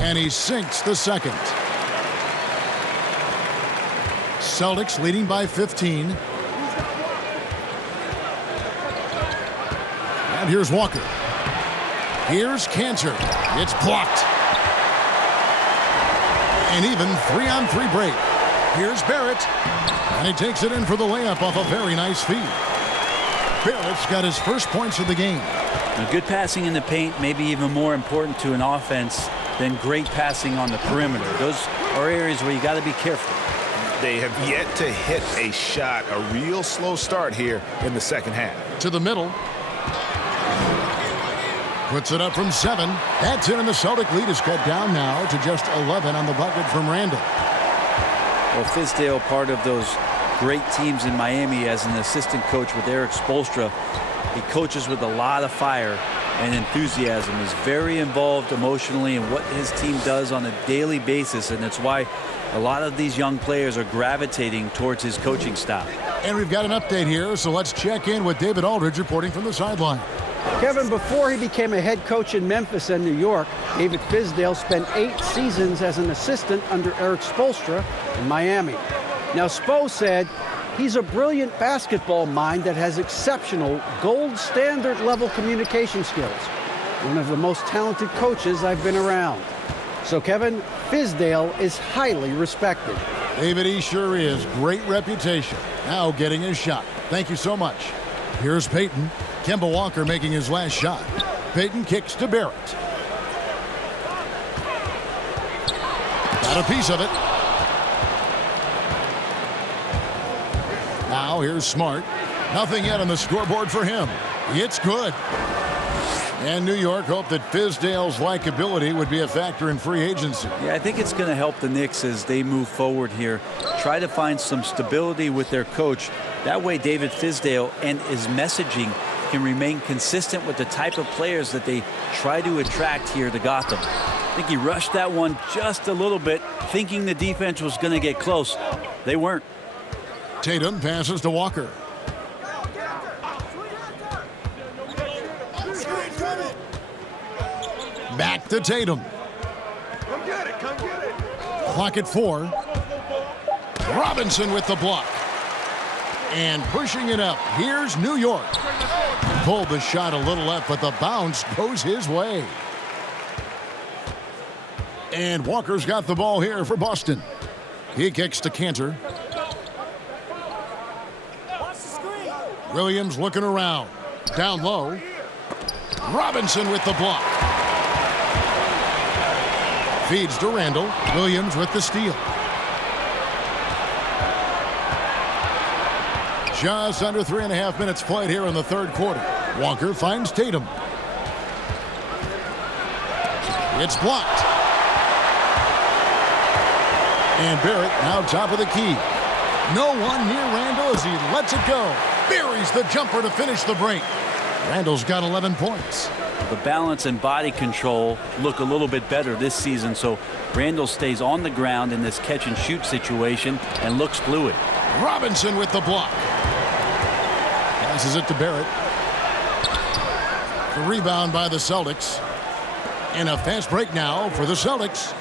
And he sinks the second. Celtics leading by 15. And here's Walker. Here's Cantor. It's blocked. And even 3-on-3 break. Here's Barrett. And he takes it in for the layup off a very nice feed. Barrett's got his first points of the game. Now, good passing in the paint may be even more important to an offense than great passing on the perimeter. Those are areas where you got to be careful. They have yet to hit a shot, a real slow start here in the second half. To the middle. Puts it up from 7. That's in, and the Celtic lead is cut down now to just 11 on the bucket from Randall. Well, Fizdale, part of those great teams in Miami as an assistant coach with Eric Spoelstra. He coaches with a lot of fire and enthusiasm. He's very involved emotionally in what his team does on a daily basis, and it's why a lot of these young players are gravitating towards his coaching style. And we've got an update here, so let's check in with David Aldridge reporting from the sideline. Kevin, before he became a head coach in Memphis and New York, David Fizdale spent 8 seasons as an assistant under Eric Spoelstra in Miami. Now, Spo said He's a brilliant basketball mind that has exceptional gold standard level communication skills. One of the most talented coaches I've been around. So Kevin, Fizdale is highly respected. David, he sure is. Great reputation. Now getting his shot. Thank you so much. Here's Payton. Kemba Walker making his last shot. Payton kicks to Barrett. Got a piece of it. Now here's Smart. Nothing yet on the scoreboard for him. It's good. And New York hoped that Fizdale's likability would be a factor in free agency. Yeah, I think it's going to help the Knicks as they move forward here. Try to find some stability with their coach. That way David Fizdale and his messaging can remain consistent with the type of players that they try to attract here to Gotham. I think he rushed that one just a little bit, thinking the defense was going to get close. They weren't. Tatum passes to Walker. Back to Tatum. Come get it, come get it. Clock at 4. Robinson with the block. And pushing it up. Here's New York. Pulled the shot a little left, but the bounce goes his way. And Walker's got the ball here for Boston. He kicks to Cantor. Williams looking around. Down low. Robinson with the block. Feeds to Randall. Williams with the steal. Just under 3.5 minutes played here in the third quarter. Walker finds Tatum. It's blocked. And Barrett now top of the key. No one near Randall as he lets it go. Buries the jumper to finish the break. Randall's got 11 points. The balance and body control look a little bit better this season, so Randall stays on the ground in this catch and shoot situation and looks fluid. Robinson with the block. Passes it to Barrett. The rebound by the Celtics. And a fast break now for the Celtics.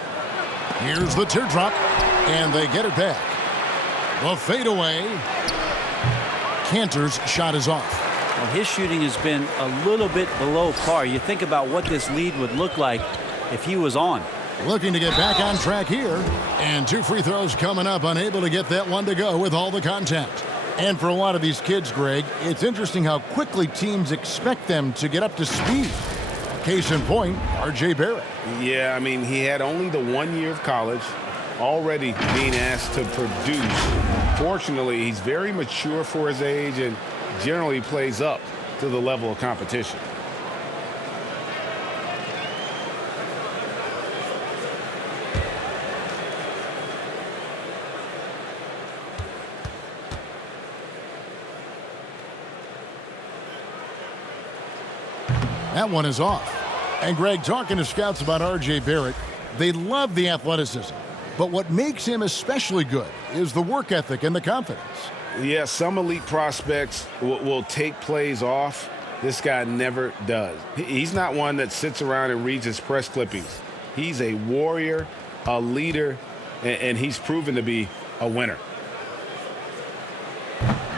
Here's the teardrop, and they get it back. The fadeaway. Cantor's shot is off. Well, his shooting has been a little bit below par. You think about what this lead would look like if he was on. Looking to get back on track here. And 2 free throws coming up, unable to get that one to go with all the contact. And for a lot of these kids, Greg, it's interesting how quickly teams expect them to get up to speed. Case in point, R.J. Barrett. Yeah, I mean, he had only the 1 year of college, already being asked to produce. Fortunately, he's very mature for his age and generally plays up to the level of competition. That one is off. And Greg, talking to scouts about R.J. Barrett, they love the athleticism. But what makes him especially good is the work ethic and the confidence. Yeah, some elite prospects will take plays off. This guy never does. He's not one that sits around and reads his press clippings. He's a warrior, a leader, and he's proven to be a winner.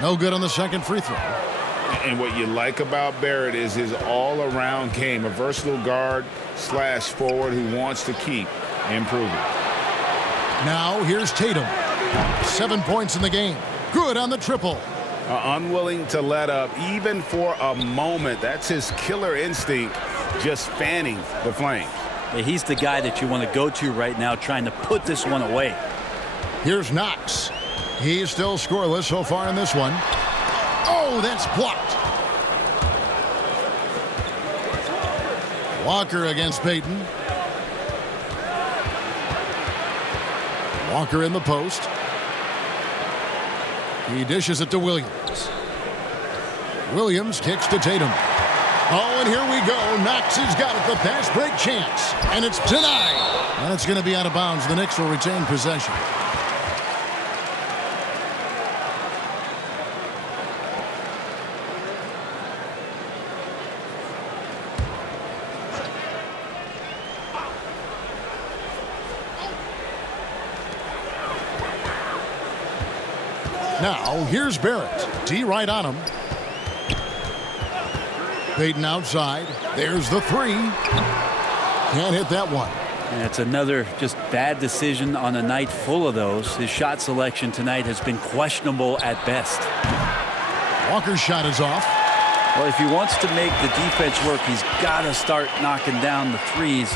No good on the second free throw. And what you like about Barrett is his all-around game, a versatile guard / forward who wants to keep improving. Now here's Tatum. 7 points in the game. Good on the triple. Unwilling to let up even for a moment. That's his killer instinct, just fanning the flames. Yeah, he's the guy that you want to go to right now, trying to put this one away. Here's Knox. He's still scoreless so far in this one. Oh, that's blocked. Walker against Payton. Walker in the post. He dishes it to Williams. Williams kicks to Tatum. Oh, and here we go. Knox has got it. The fast break chance. And it's denied. And it's going to be out of bounds. The Knicks will retain possession. Now, here's Barrett. D right on him. Payton outside. There's the three. Can't hit that one. And it's another just bad decision on a night full of those. His shot selection tonight has been questionable at best. Walker's shot is off. Well, if he wants to make the defense work, he's got to start knocking down the threes.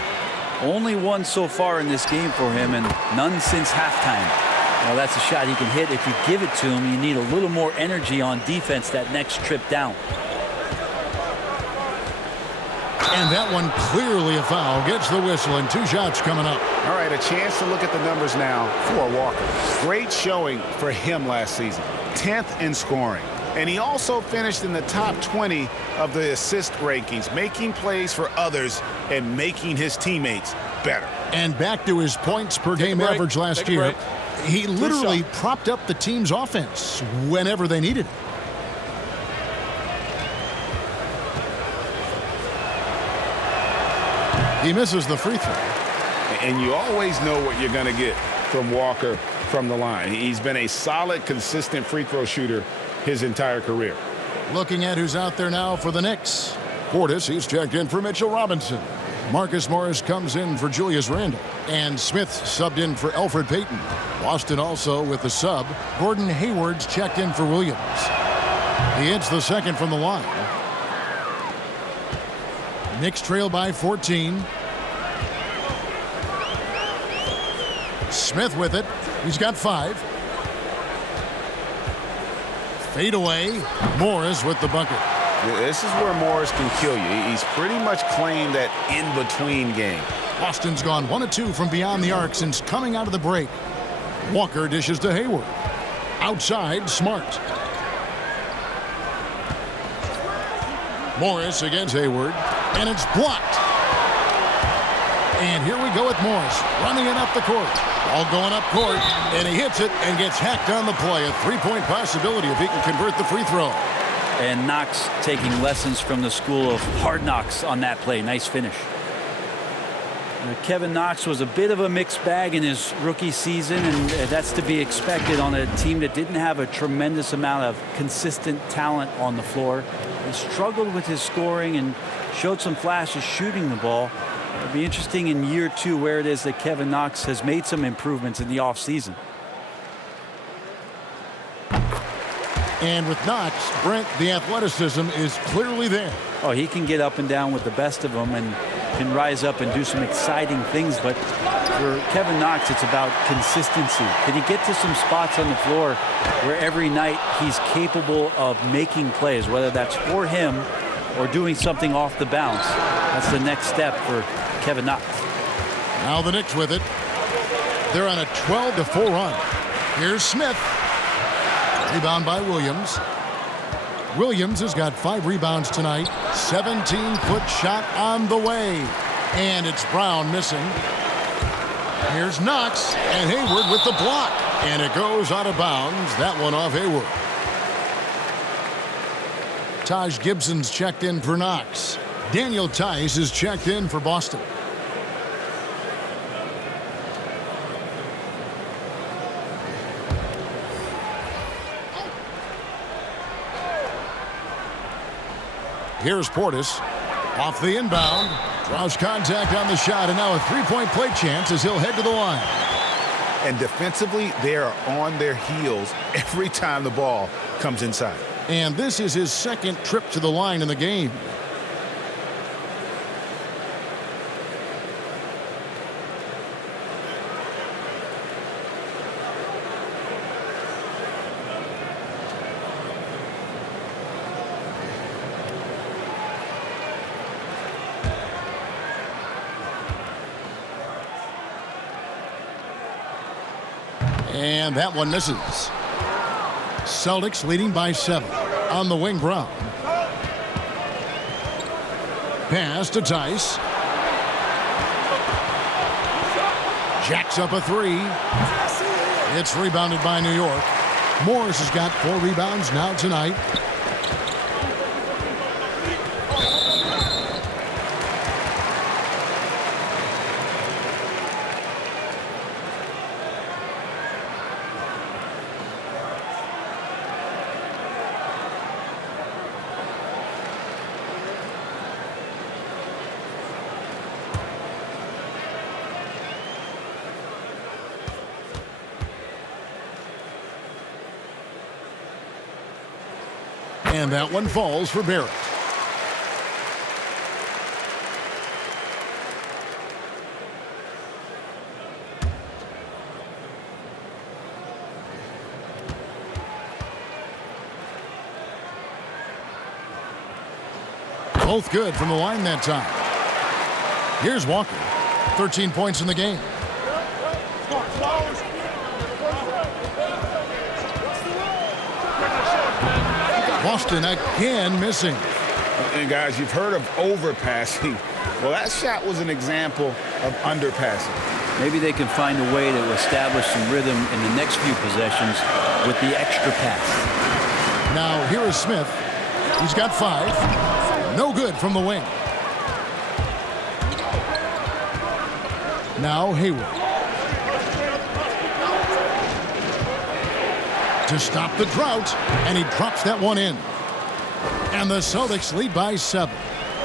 Only one so far in this game for him, and none since halftime. Well, that's a shot he can hit. If you give it to him, you need a little more energy on defense that next trip down. And that one clearly a foul. Gets the whistle, and 2 shots coming up. All right, a chance to look at the numbers now for Walker. Great showing for him last season. 10th in scoring. And he also finished in the top 20 of the assist rankings, making plays for others and making his teammates better. And back to his points per game average last year. He literally propped up the team's offense whenever they needed it. He misses the free throw. And you always know what you're going to get from Walker from the line. He's been a solid, consistent free throw shooter his entire career. Looking at who's out there now for the Knicks. Portis, he's checked in for Mitchell Robinson. Marcus Morris comes in for Julius Randle. And Smith subbed in for Elfrid Payton. Boston also with the sub. Gordon Hayward's checked in for Williams. He hits the second from the line. Knicks trail by 14. Smith with it. He's got 5. Fade away. Morris with the bucket. This is where Morris can kill you. He's pretty much claimed that in-between game. Boston's gone 1 of 2 from beyond the arc since coming out of the break. Walker dishes to Hayward. Outside, Smart. Morris against Hayward. And it's blocked. And here we go with Morris running it up the court. All going up court. And he hits it and gets hacked on the play. A 3-point possibility if he can convert the free throw. And Knox taking lessons from the school of hard knocks on that play. Nice finish. Kevin Knox was a bit of a mixed bag in his rookie season, and that's to be expected on a team that didn't have a tremendous amount of consistent talent on the floor. He struggled with his scoring and showed some flashes shooting the ball. It'll be interesting in year 2 where it is that Kevin Knox has made some improvements in the offseason. And with Knox, Brent, the athleticism is clearly there. Oh, he can get up and down with the best of them and can rise up and do some exciting things. But for Kevin Knox, it's about consistency. Can he get to some spots on the floor where every night he's capable of making plays, whether that's for him or doing something off the bounce? That's the next step for Kevin Knox. Now the Knicks with it. They're on a 12-4 run. Here's Smith. Rebound by Williams. Williams has got 5 rebounds tonight. 17-foot shot on the way. And it's Brown missing. Here's Knox and Hayward with the block. And it goes out of bounds. That one off Hayward. Taj Gibson's checked in for Knox. Daniel Tice is checked in for Boston. Here's Portis. Off the inbound. Draws contact on the shot, and now a 3-point play chance as he'll head to the line. And defensively, they are on their heels every time the ball comes inside. And this is his second trip to the line in the game. And that one misses. Celtics leading by 7. On the wing, Brown. Pass to Tice. Jacks up a 3. It's rebounded by New York. Morris has got 4 rebounds now tonight. And that one falls for Barrett. Both good from the line that time. Here's Walker. 13 points in the game. Boston again missing. And guys, you've heard of overpassing. Well, that shot was an example of underpassing. Maybe they can find a way to establish some rhythm in the next few possessions with the extra pass. Now here is Smith. He's got 5. No good from the wing. Now Hayward. To stop the drought, and he drops that one in. And the Celtics lead by 7.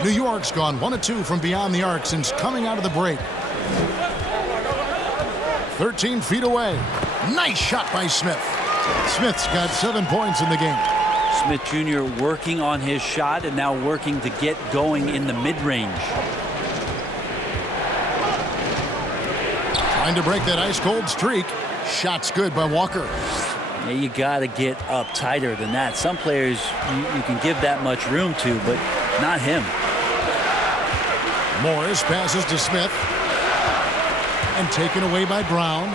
New York's gone 1 of 2 from beyond the arc since coming out of the break. 13 feet away. Nice shot by Smith. Smith's got 7 points in the game. Smith Jr. working on his shot and now working to get going in the mid-range. Trying to break that ice-cold streak. Shot's good by Walker. Yeah, you got to get up tighter than that. Some players you can give that much room to, but not him. Morris passes to Smith. And taken away by Brown.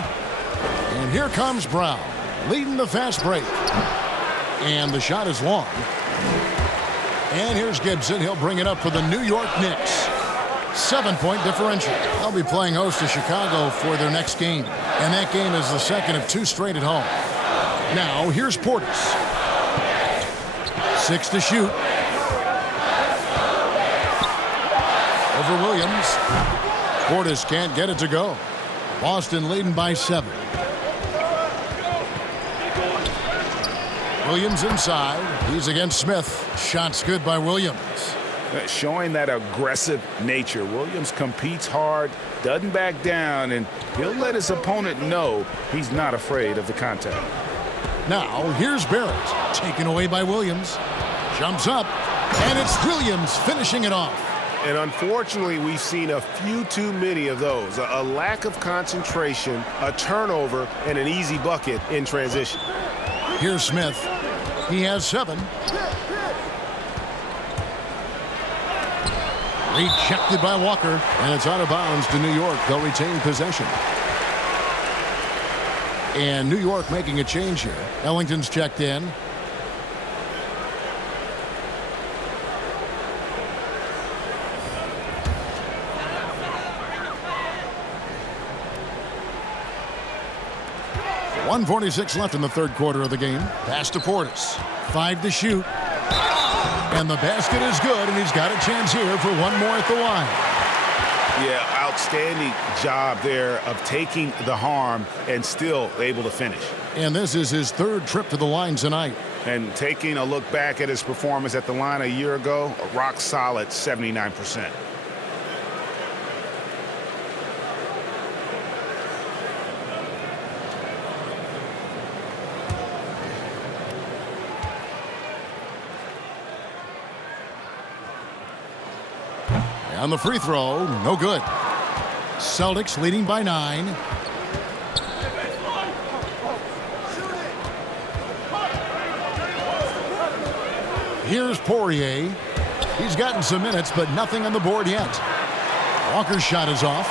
And here comes Brown, leading the fast break. And the shot is long. And here's Gibson. He'll bring it up for the New York Knicks. 7-point differential. They'll be playing host to Chicago for their next game. And that game is the second of 2 straight at home. Now, here's Portis. 6 to shoot. Over Williams. Portis can't get it to go. Boston leading by 7. Williams inside. He's against Smith. Shot's good by Williams. Showing that aggressive nature. Williams competes hard, doesn't back down, and he'll let his opponent know he's not afraid of the contact. Now, here's Barrett. Taken away by Williams. Jumps up, and it's Williams finishing it off. And unfortunately, we've seen a few too many of those. A lack of concentration, a turnover, and an easy bucket in transition. Here's Smith. He has 7. Rejected by Walker, and it's out of bounds to New York. They'll retain possession. And New York making a change here. Ellington's checked in. .146 left in the third quarter of the game. Pass to Portis. 5 to shoot. And the basket is good, and he's got a chance here for one more at the line. Yeah, outstanding job there of taking the harm and still able to finish. And this is his 3rd trip to the line tonight. And taking a look back at his performance at the line a year ago, a rock solid 79%. On the free throw, no good. Celtics leading by 9. Here's Poirier. He's gotten some minutes, but nothing on the board yet. Walker's shot is off.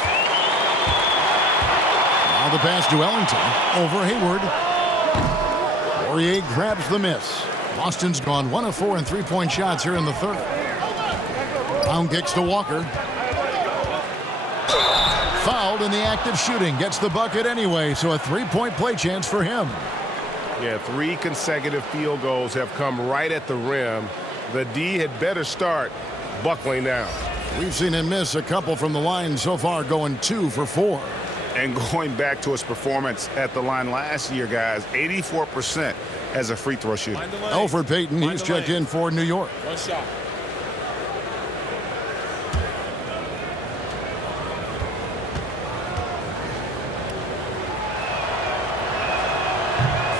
Now the pass to Ellington. Over Hayward. Poirier grabs the miss. Boston's gone 1 of 4 in 3-point shots here in the third. Brown kicks to Walker. Fouled in the act of shooting. Gets the bucket anyway, so a 3-point play chance for him. Yeah, 3 consecutive field goals have come right at the rim. The D had better start buckling down. We've seen him miss a couple from the line so far, going 2 for 4. And going back to his performance at the line last year, guys, 84% as a free throw shooter. Elfrid Payton, he's checked in for New York. One shot.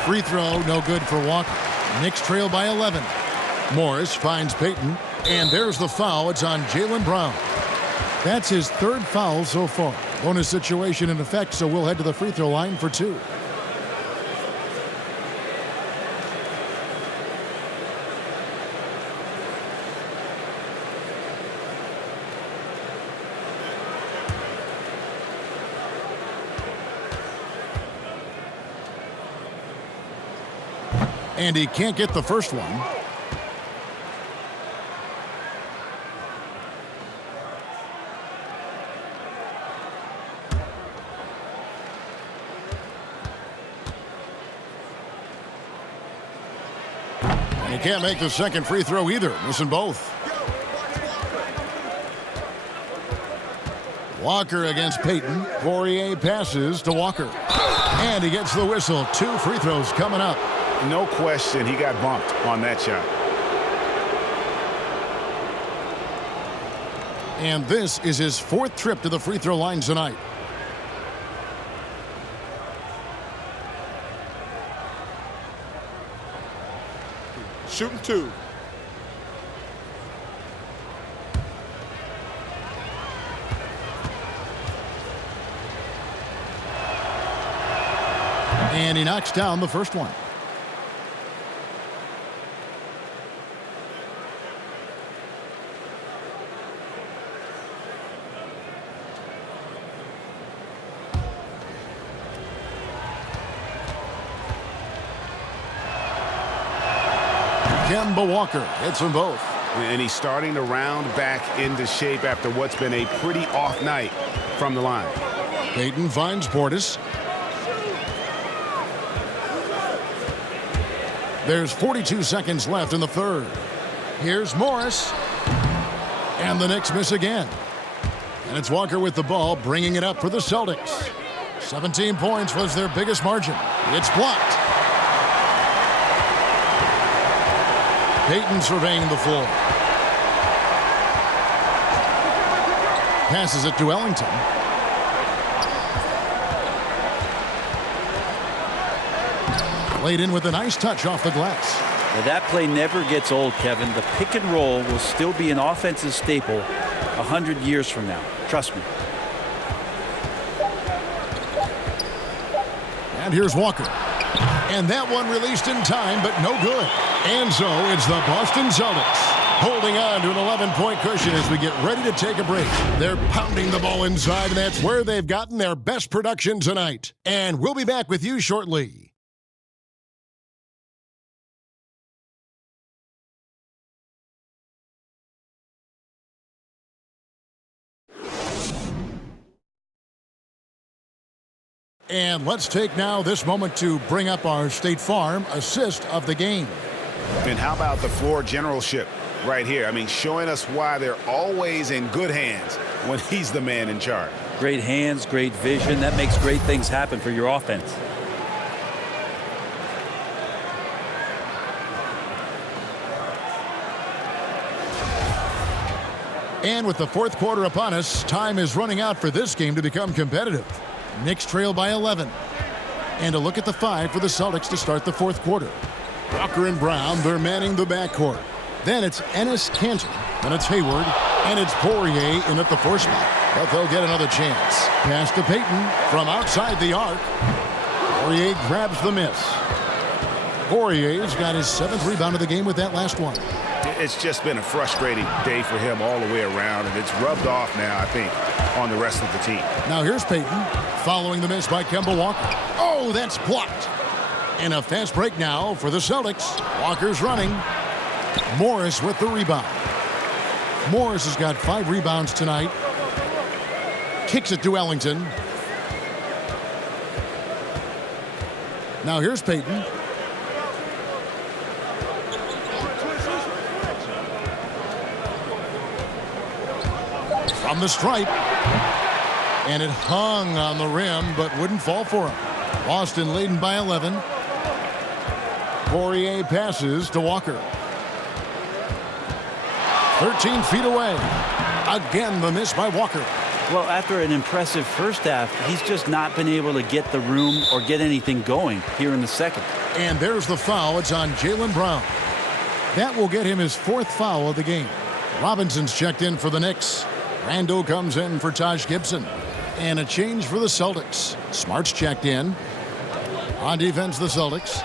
Free throw, no good for Walker. Knicks trail by 11. Morris finds Payton, and there's the foul. It's on Jaylen Brown. That's his third foul so far. Bonus situation in effect, so we'll head to the free throw line for 2. And he can't get the first one. And he can't make the second free throw either, missing both. Walker against Payton. Poirier passes to Walker. And he gets the whistle. 2 free throws coming up. No question he got bumped on that shot. And this is his 4th trip to the free throw line tonight. Shooting 2. And he knocks down the first one. Kemba Walker hits them both. And he's starting to round back into shape after what's been a pretty off night from the line. Payton finds Portis. There's 42 seconds left in the third. Here's Morris. And the Knicks miss again. And it's Walker with the ball, bringing it up for the Celtics. 17 points was their biggest margin. It's blocked. Payton surveying the floor. Passes it to Ellington. Laid in with a nice touch off the glass. Now that play never gets old, Kevin. The pick and roll will still be an offensive staple 100 years from now. Trust me. And here's Walker. And that one released in time, but no good. And so it's the Boston Celtics holding on to an 11-point cushion as we get ready to take a break. They're pounding the ball inside, and that's where they've gotten their best production tonight. And we'll be back with you shortly. And let's take now this moment to bring up our State Farm assist of the game. And how about the floor generalship right here? I mean, showing us why they're always in good hands when he's the man in charge. Great hands, great vision. That makes great things happen for your offense. And with the fourth quarter upon us, time is running out for this game to become competitive. Knicks trail by 11. And a look at the 5 for the Celtics to start the fourth quarter. Walker and Brown, they're manning the backcourt. Then it's Ennis-Cantor, then it's Hayward, and it's Poirier in at the 4 spot. But they'll get another chance. Pass to Payton from outside the arc. Poirier grabs the miss. Poirier's got his 7th rebound of the game with that last one. It's just been a frustrating day for him all the way around, and it's rubbed off now, I think, on the rest of the team. Now here's Payton, following the miss by Kemba Walker. Oh, that's blocked. And a fast break now for the Celtics. Walker's running. Morris with the rebound. Morris has got 5 rebounds tonight. Kicks it to Ellington. Now here's Payton. From the stripe. And it hung on the rim, but wouldn't fall for him. Boston leading by 11. Poirier passes to Walker. 13 feet away. Again, the miss by Walker. Well, after an impressive first half, he's just not been able to get the room or get anything going here in the second. And there's the foul. It's on Jaylen Brown. That will get him his 4th foul of the game. Robinson's checked in for the Knicks. Randall comes in for Taj Gibson. And a change for the Celtics. Smart's checked in. On defense, the Celtics.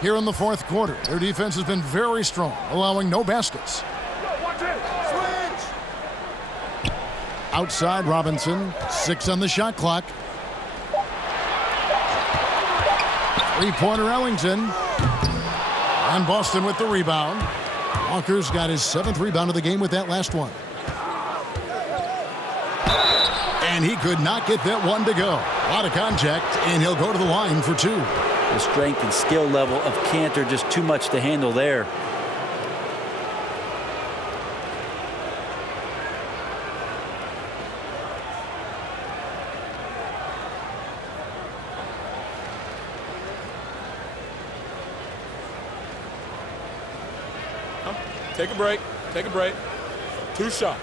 Here in the 4th quarter, their defense has been very strong, allowing no baskets. Outside, Robinson. 6 on the shot clock. Three-pointer Ellington. And Boston with the rebound. Walker's got his 7th rebound of the game with that last one. And he could not get that one to go. A lot of contact, and he'll go to the line for 2. The strength and skill level of Cantor just too much to handle there. Take a break. Take a break. 2 shots.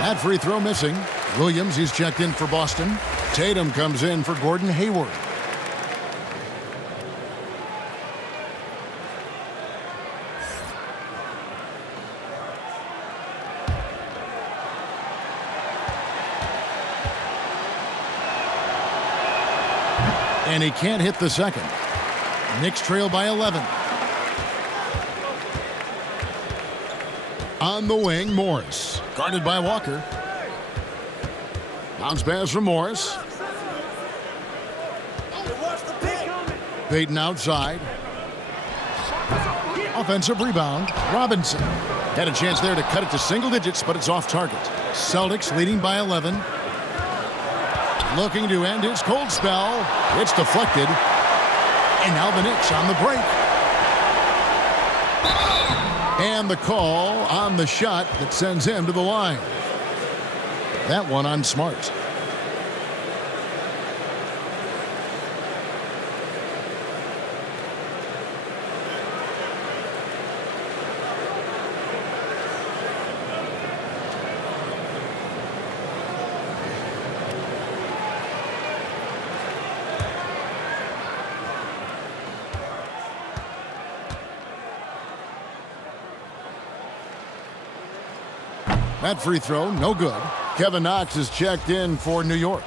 That free throw missing. Williams, he's checked in for Boston. Tatum comes in for Gordon Hayward. And he can't hit the second. Knicks trail by 11. On the wing, Morris. Guarded by Walker. Bounce pass from Morris. Payton outside. Offensive rebound. Robinson. Had a chance there to cut it to single digits, but it's off target. Celtics leading by 11. Looking to end his cold spell. It's deflected. And now the Knicks on the break. And the call on the shot that sends him to the line. That one on Smart. That free throw, no good. Kevin Knox is checked in for New York.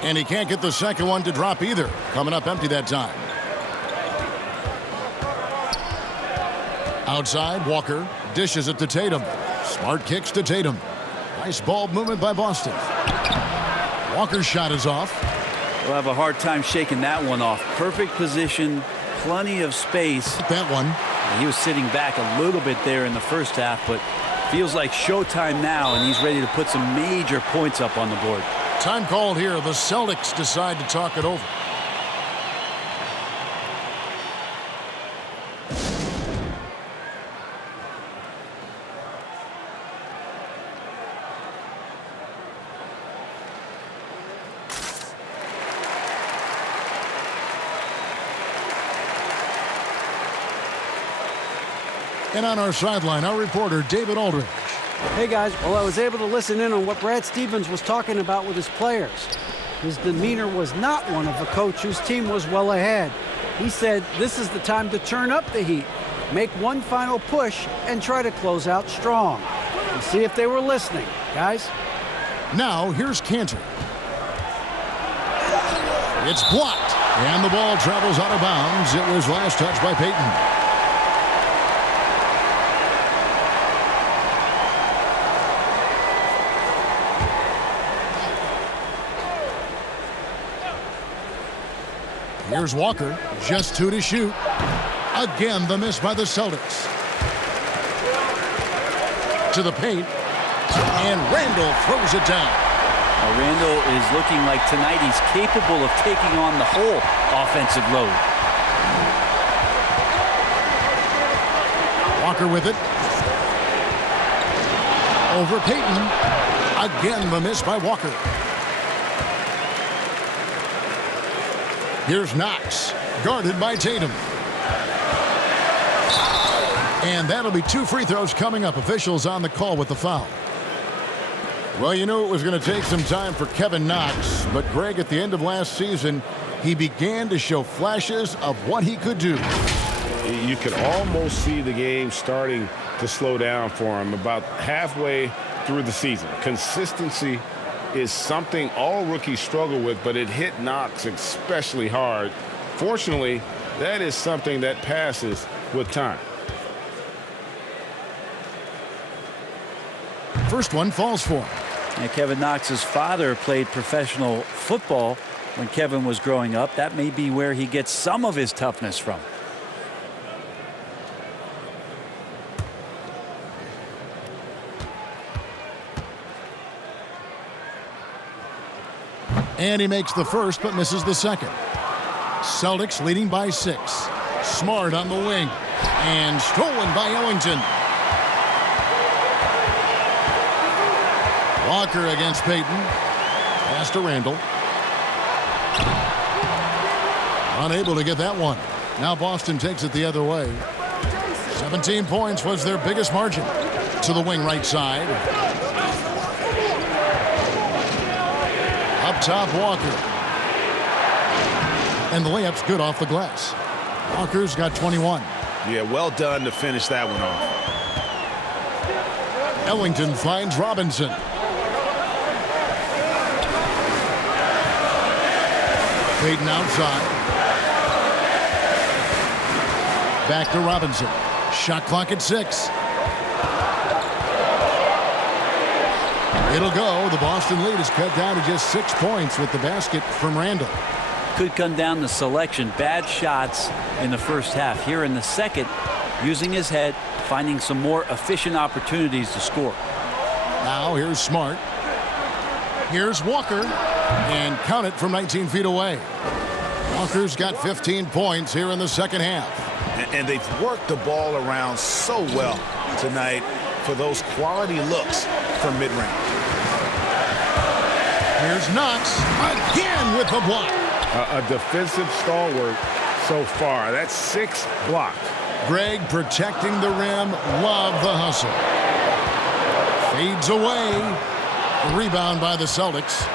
And he can't get the second one to drop either. Coming up empty that time. Outside, Walker dishes it to Tatum. Smart kicks to Tatum. Nice ball movement by Boston. Walker's shot is off. We'll have a hard time shaking that one off. Perfect position, plenty of space. That one. He was sitting back a little bit there in the first half, but feels like showtime now, and he's ready to put some major points up on the board. Time called here. The Celtics decide to talk it over. And on our sideline, our reporter, David Aldridge. Hey, guys. Well, I was able to listen in on what Brad Stevens was talking about with his players. His demeanor was not one of a coach whose team was well ahead. He said this is the time to turn up the heat, make one final push, and try to close out strong. We'll see if they were listening, guys. Now, here's Cantor. It's blocked, and the ball travels out of bounds. It was last touched by Payton. Here's Walker, just 2 to shoot. Again, the miss by the Celtics. To the paint, and Randall throws it down. Now, Randall is looking like tonight he's capable of taking on the whole offensive load. Walker with it. Over Payton. Again, the miss by Walker. Here's Knox, guarded by Tatum. And that'll be 2 free throws coming up. Officials on the call with the foul. Well, you knew it was going to take some time for Kevin Knox, but Greg, at the end of last season, he began to show flashes of what he could do. You could almost see the game starting to slow down for him about halfway through the season. Consistency is something all rookies struggle with, but it hit Knox especially hard. Fortunately, that is something that passes with time. First one falls for him. And Kevin Knox's father played professional football when Kevin was growing up. That may be where he gets some of his toughness from. And he makes the first but misses the second. Celtics leading by 6. Smart on the wing. And stolen by Ellington. Walker against Payton. Pass to Randall. Unable to get that one. Now Boston takes it the other way. 17 points was their biggest margin. To the wing right side. Up top, Walker. And the layup's good off the glass. Walker's got 21. Yeah, well done to finish that one off. Ellington finds Robinson. Payton outside. Back to Robinson. Shot clock at 6. It'll go. The Boston lead is cut down to just 6 points with the basket from Randall. Could come down to selection. Bad shots in the first half. Here in the second, using his head, finding some more efficient opportunities to score. Now here's Smart. Here's Walker. And count it from 19 feet away. Walker's got 15 points here in the second half. And they've worked the ball around so well tonight for those quality looks from mid-range. Here's Knox again with the block. A defensive stalwart so far. That's 6 blocked. Greg protecting the rim. Love the hustle. Fades away. Rebound by the Celtics.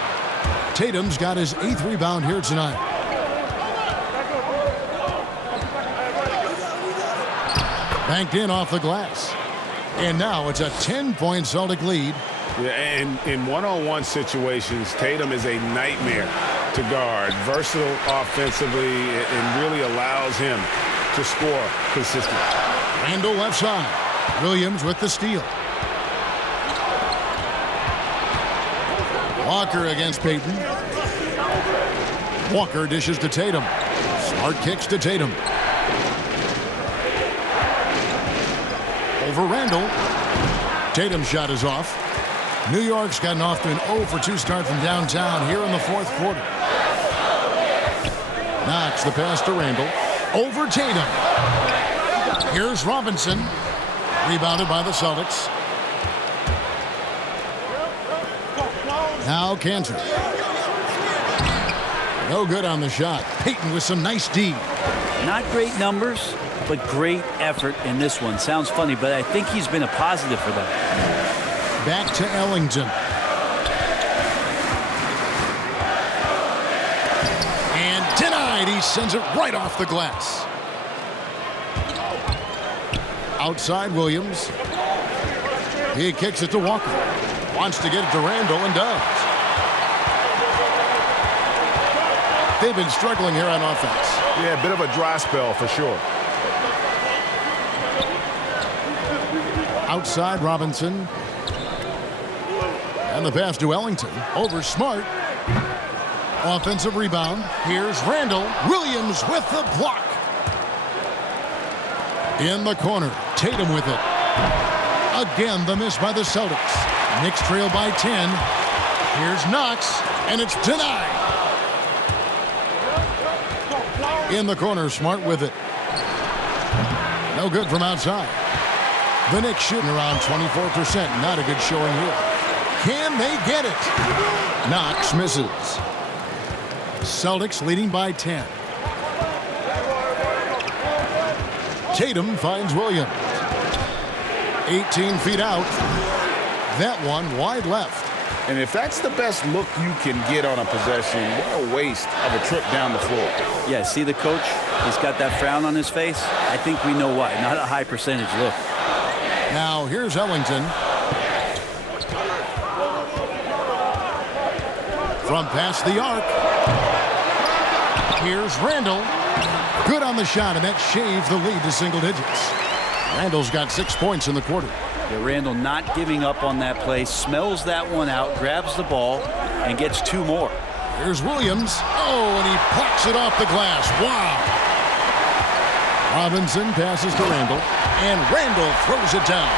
Tatum's got his 8th rebound here tonight. Banked in off the glass. And now it's a 10-point Celtic lead. Yeah, and in one-on-one situations, Tatum is a nightmare to guard. Versatile offensively and really allows him to score consistently. Randall left side. Williams with the steal. Walker against Payton. Walker dishes to Tatum. Smart kicks to Tatum. Over Randall. Tatum's shot is off. New York's gotten off to an 0-for-2 start from downtown here in the 4th quarter. Knox the pass to Randall. Over Tatum. Here's Robinson. Rebounded by the Celtics. Now Cantor. No good on the shot. Payton with some nice D. Not great numbers, but great effort in this one. Sounds funny, but I think he's been a positive for them. Back to Ellington. And denied. He sends it right off the glass. Outside Williams. He kicks it to Walker. Wants to get it to Randall and does. They've been struggling here on offense. Yeah, a bit of a dry spell for sure. Outside Robinson. And the pass to Ellington. Over Smart. Offensive rebound. Here's Randall. Williams with the block. In the corner. Tatum with it. Again, the miss by the Celtics. Knicks trail by 10. Here's Knox. And it's denied. In the corner. Smart with it. No good from outside. The Knicks shooting around 24%. Not a good showing here. Can they get it? Knox misses. Celtics leading by 10. Tatum finds Williams. 18 feet out. That one wide left. And if that's the best look you can get on a possession, what a waste of a trip down the floor. Yeah, see the coach? He's got that frown on his face. I think we know why. Not a high percentage look. Now here's Ellington. From past the arc. Here's Randall. Good on the shot, and that shaves the lead to single digits. Randall's got 6 points in the quarter. Yeah, Randall not giving up on that play, smells that one out, grabs the ball, and gets 2 more. Here's Williams. Oh, and he plucks it off the glass. Wow. Robinson passes to Randall, and Randall throws it down.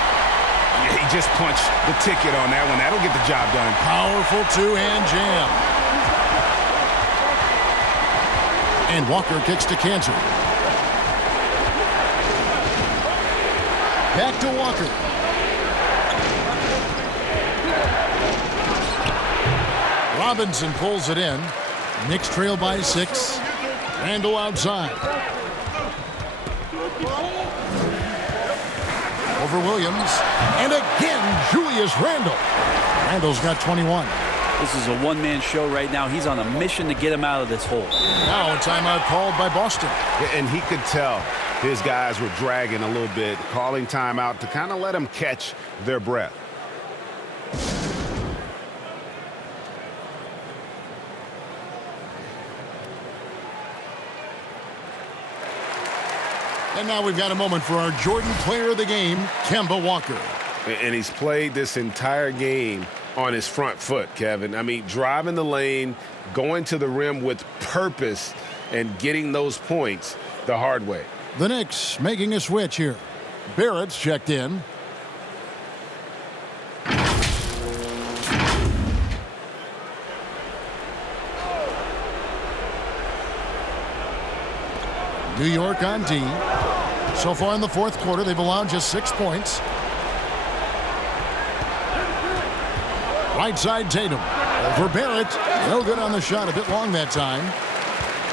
Yeah, he just punched the ticket on that one. That'll get the job done. Powerful two-hand jam. And Walker kicks to Cantor. Back to Walker. Robinson pulls it in. Knicks trail by 6. Randall outside. Over Williams. And again, Julius Randall. Randall's got 21. This is a one-man show right now. He's on a mission to get him out of this hole. Now a timeout called by Boston. And he could tell his guys were dragging a little bit, calling timeout to kind of let them catch their breath. And now we've got a moment for our Jordan player of the game, Kemba Walker. And he's played this entire game on his front foot, Kevin. I mean, driving the lane, going to the rim with purpose, and getting those points the hard way. The Knicks making a switch here. Barrett's checked in. New York on D. So far in the fourth quarter, they've allowed just 6 points. Right side Tatum. Over Barrett. No good on the shot. A bit long that time.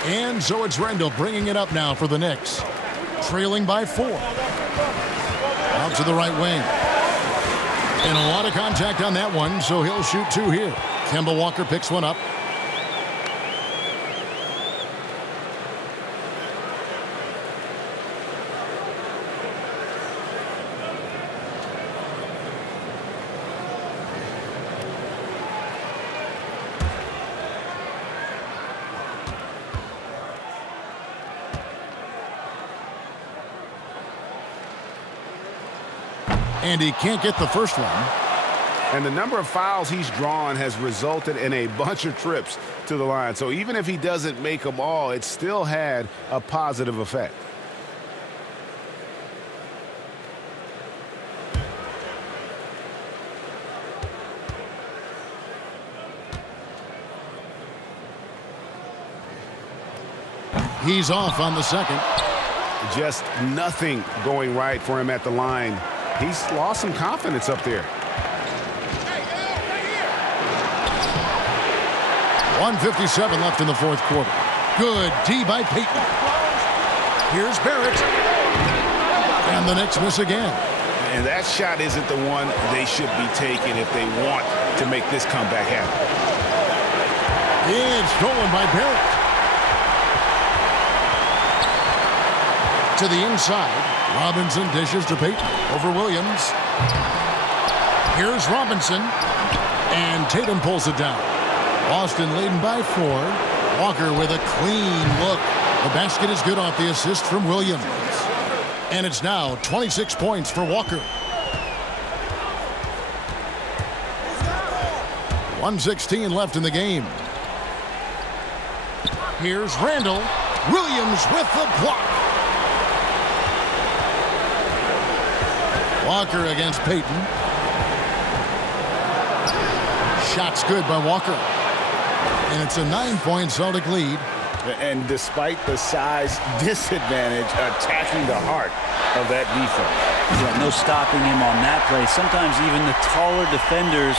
And so it's Randall bringing it up now for the Knicks. Trailing by 4. Out to the right wing. And a lot of contact on that one, so he'll shoot 2 here. Kemba Walker picks one up. And he can't get the first one. And the number of fouls he's drawn has resulted in a bunch of trips to the line. So even if he doesn't make them all, it still had a positive effect. He's off on the second. Just nothing going right for him at the line. He's lost some confidence up there. 1:57 left in the fourth quarter. Good D by Payton. Here's Barrett. And the Knicks miss again. And that shot isn't the one they should be taking if they want to make this comeback happen. It's stolen by Barrett. To the inside. Robinson dishes to Payton. Over Williams. Here's Robinson. And Tatum pulls it down. Boston leading by 4. Walker with a clean look. The basket is good off the assist from Williams. And it's now 26 points for Walker. 1:16 left in the game. Here's Randall. Williams with the block. Walker against Payton. Shot's good by Walker. And it's a 9-point Celtic lead. And despite the size disadvantage, attacking the heart of that defense. Yeah, no stopping him on that play. Sometimes even the taller defenders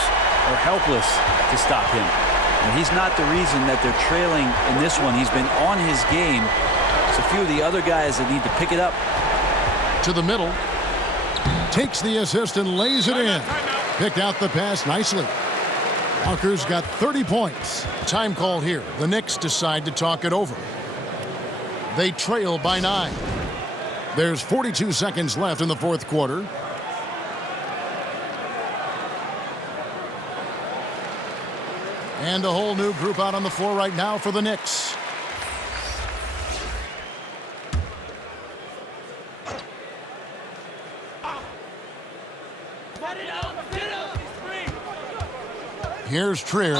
are helpless to stop him. And he's not the reason that they're trailing in this one. He's been on his game. It's a few of the other guys that need to pick it up. To the middle. Takes the assist and lays it in. Picked out the pass nicely. Walker's got 30 points. Time called here. The Knicks decide to talk it over. They trail by 9. There's 42 seconds left in the fourth quarter. And a whole new group out on the floor right now for the Knicks. Here's Trier.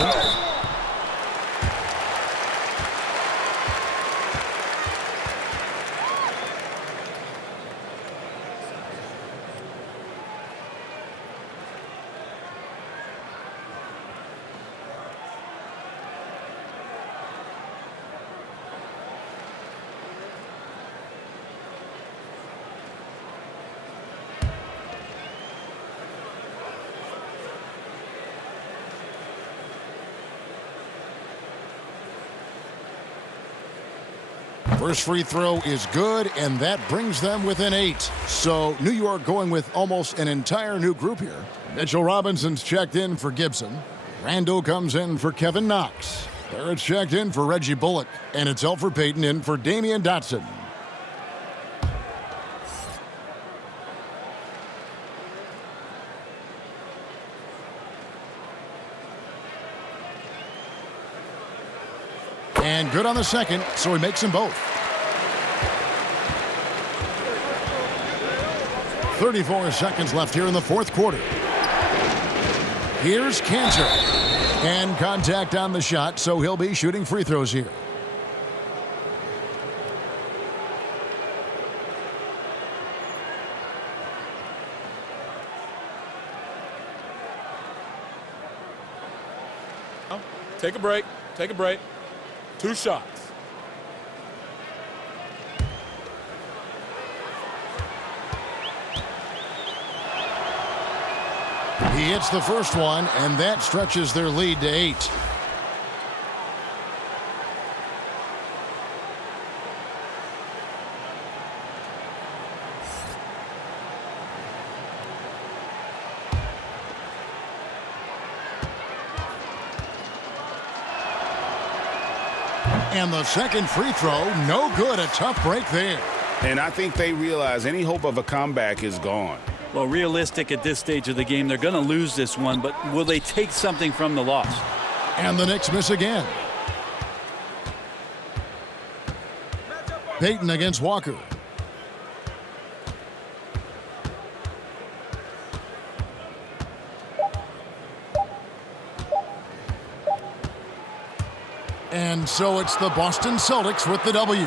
First free throw is good, and that brings them within 8. So New York going with almost an entire new group here. Mitchell Robinson's checked in for Gibson. Randall comes in for Kevin Knox. Barrett's checked in for Reggie Bullock. And it's Elfrid Payton in for Damian Dotson. And good on the second, so he makes them both. 34 seconds left here in the fourth quarter. Here's Cantor. And contact on the shot, so he'll be shooting free throws here. Take a break. Take a break. 2 shots. He hits the first one, and that stretches their lead to 8. And the second free throw, no good. A tough break there. And I think they realize any hope of a comeback is gone. Well, realistic at this stage of the game, they're going to lose this one, but will they take something from the loss? And the Knicks miss again. Payton against Walker. And so it's the Boston Celtics with the W.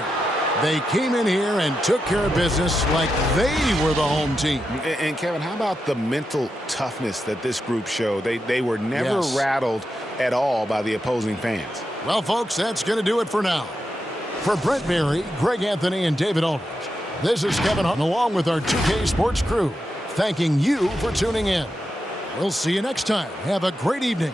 They came in here and took care of business like they were the home team. And Kevin, how about the mental toughness that this group showed? They were never rattled at all by the opposing fans. Well, folks, that's going to do it for now. For Brent Berry, Greg Anthony, and David Aldridge, this is Kevin Hutton along with our 2K Sports crew, thanking you for tuning in. We'll see you next time. Have a great evening.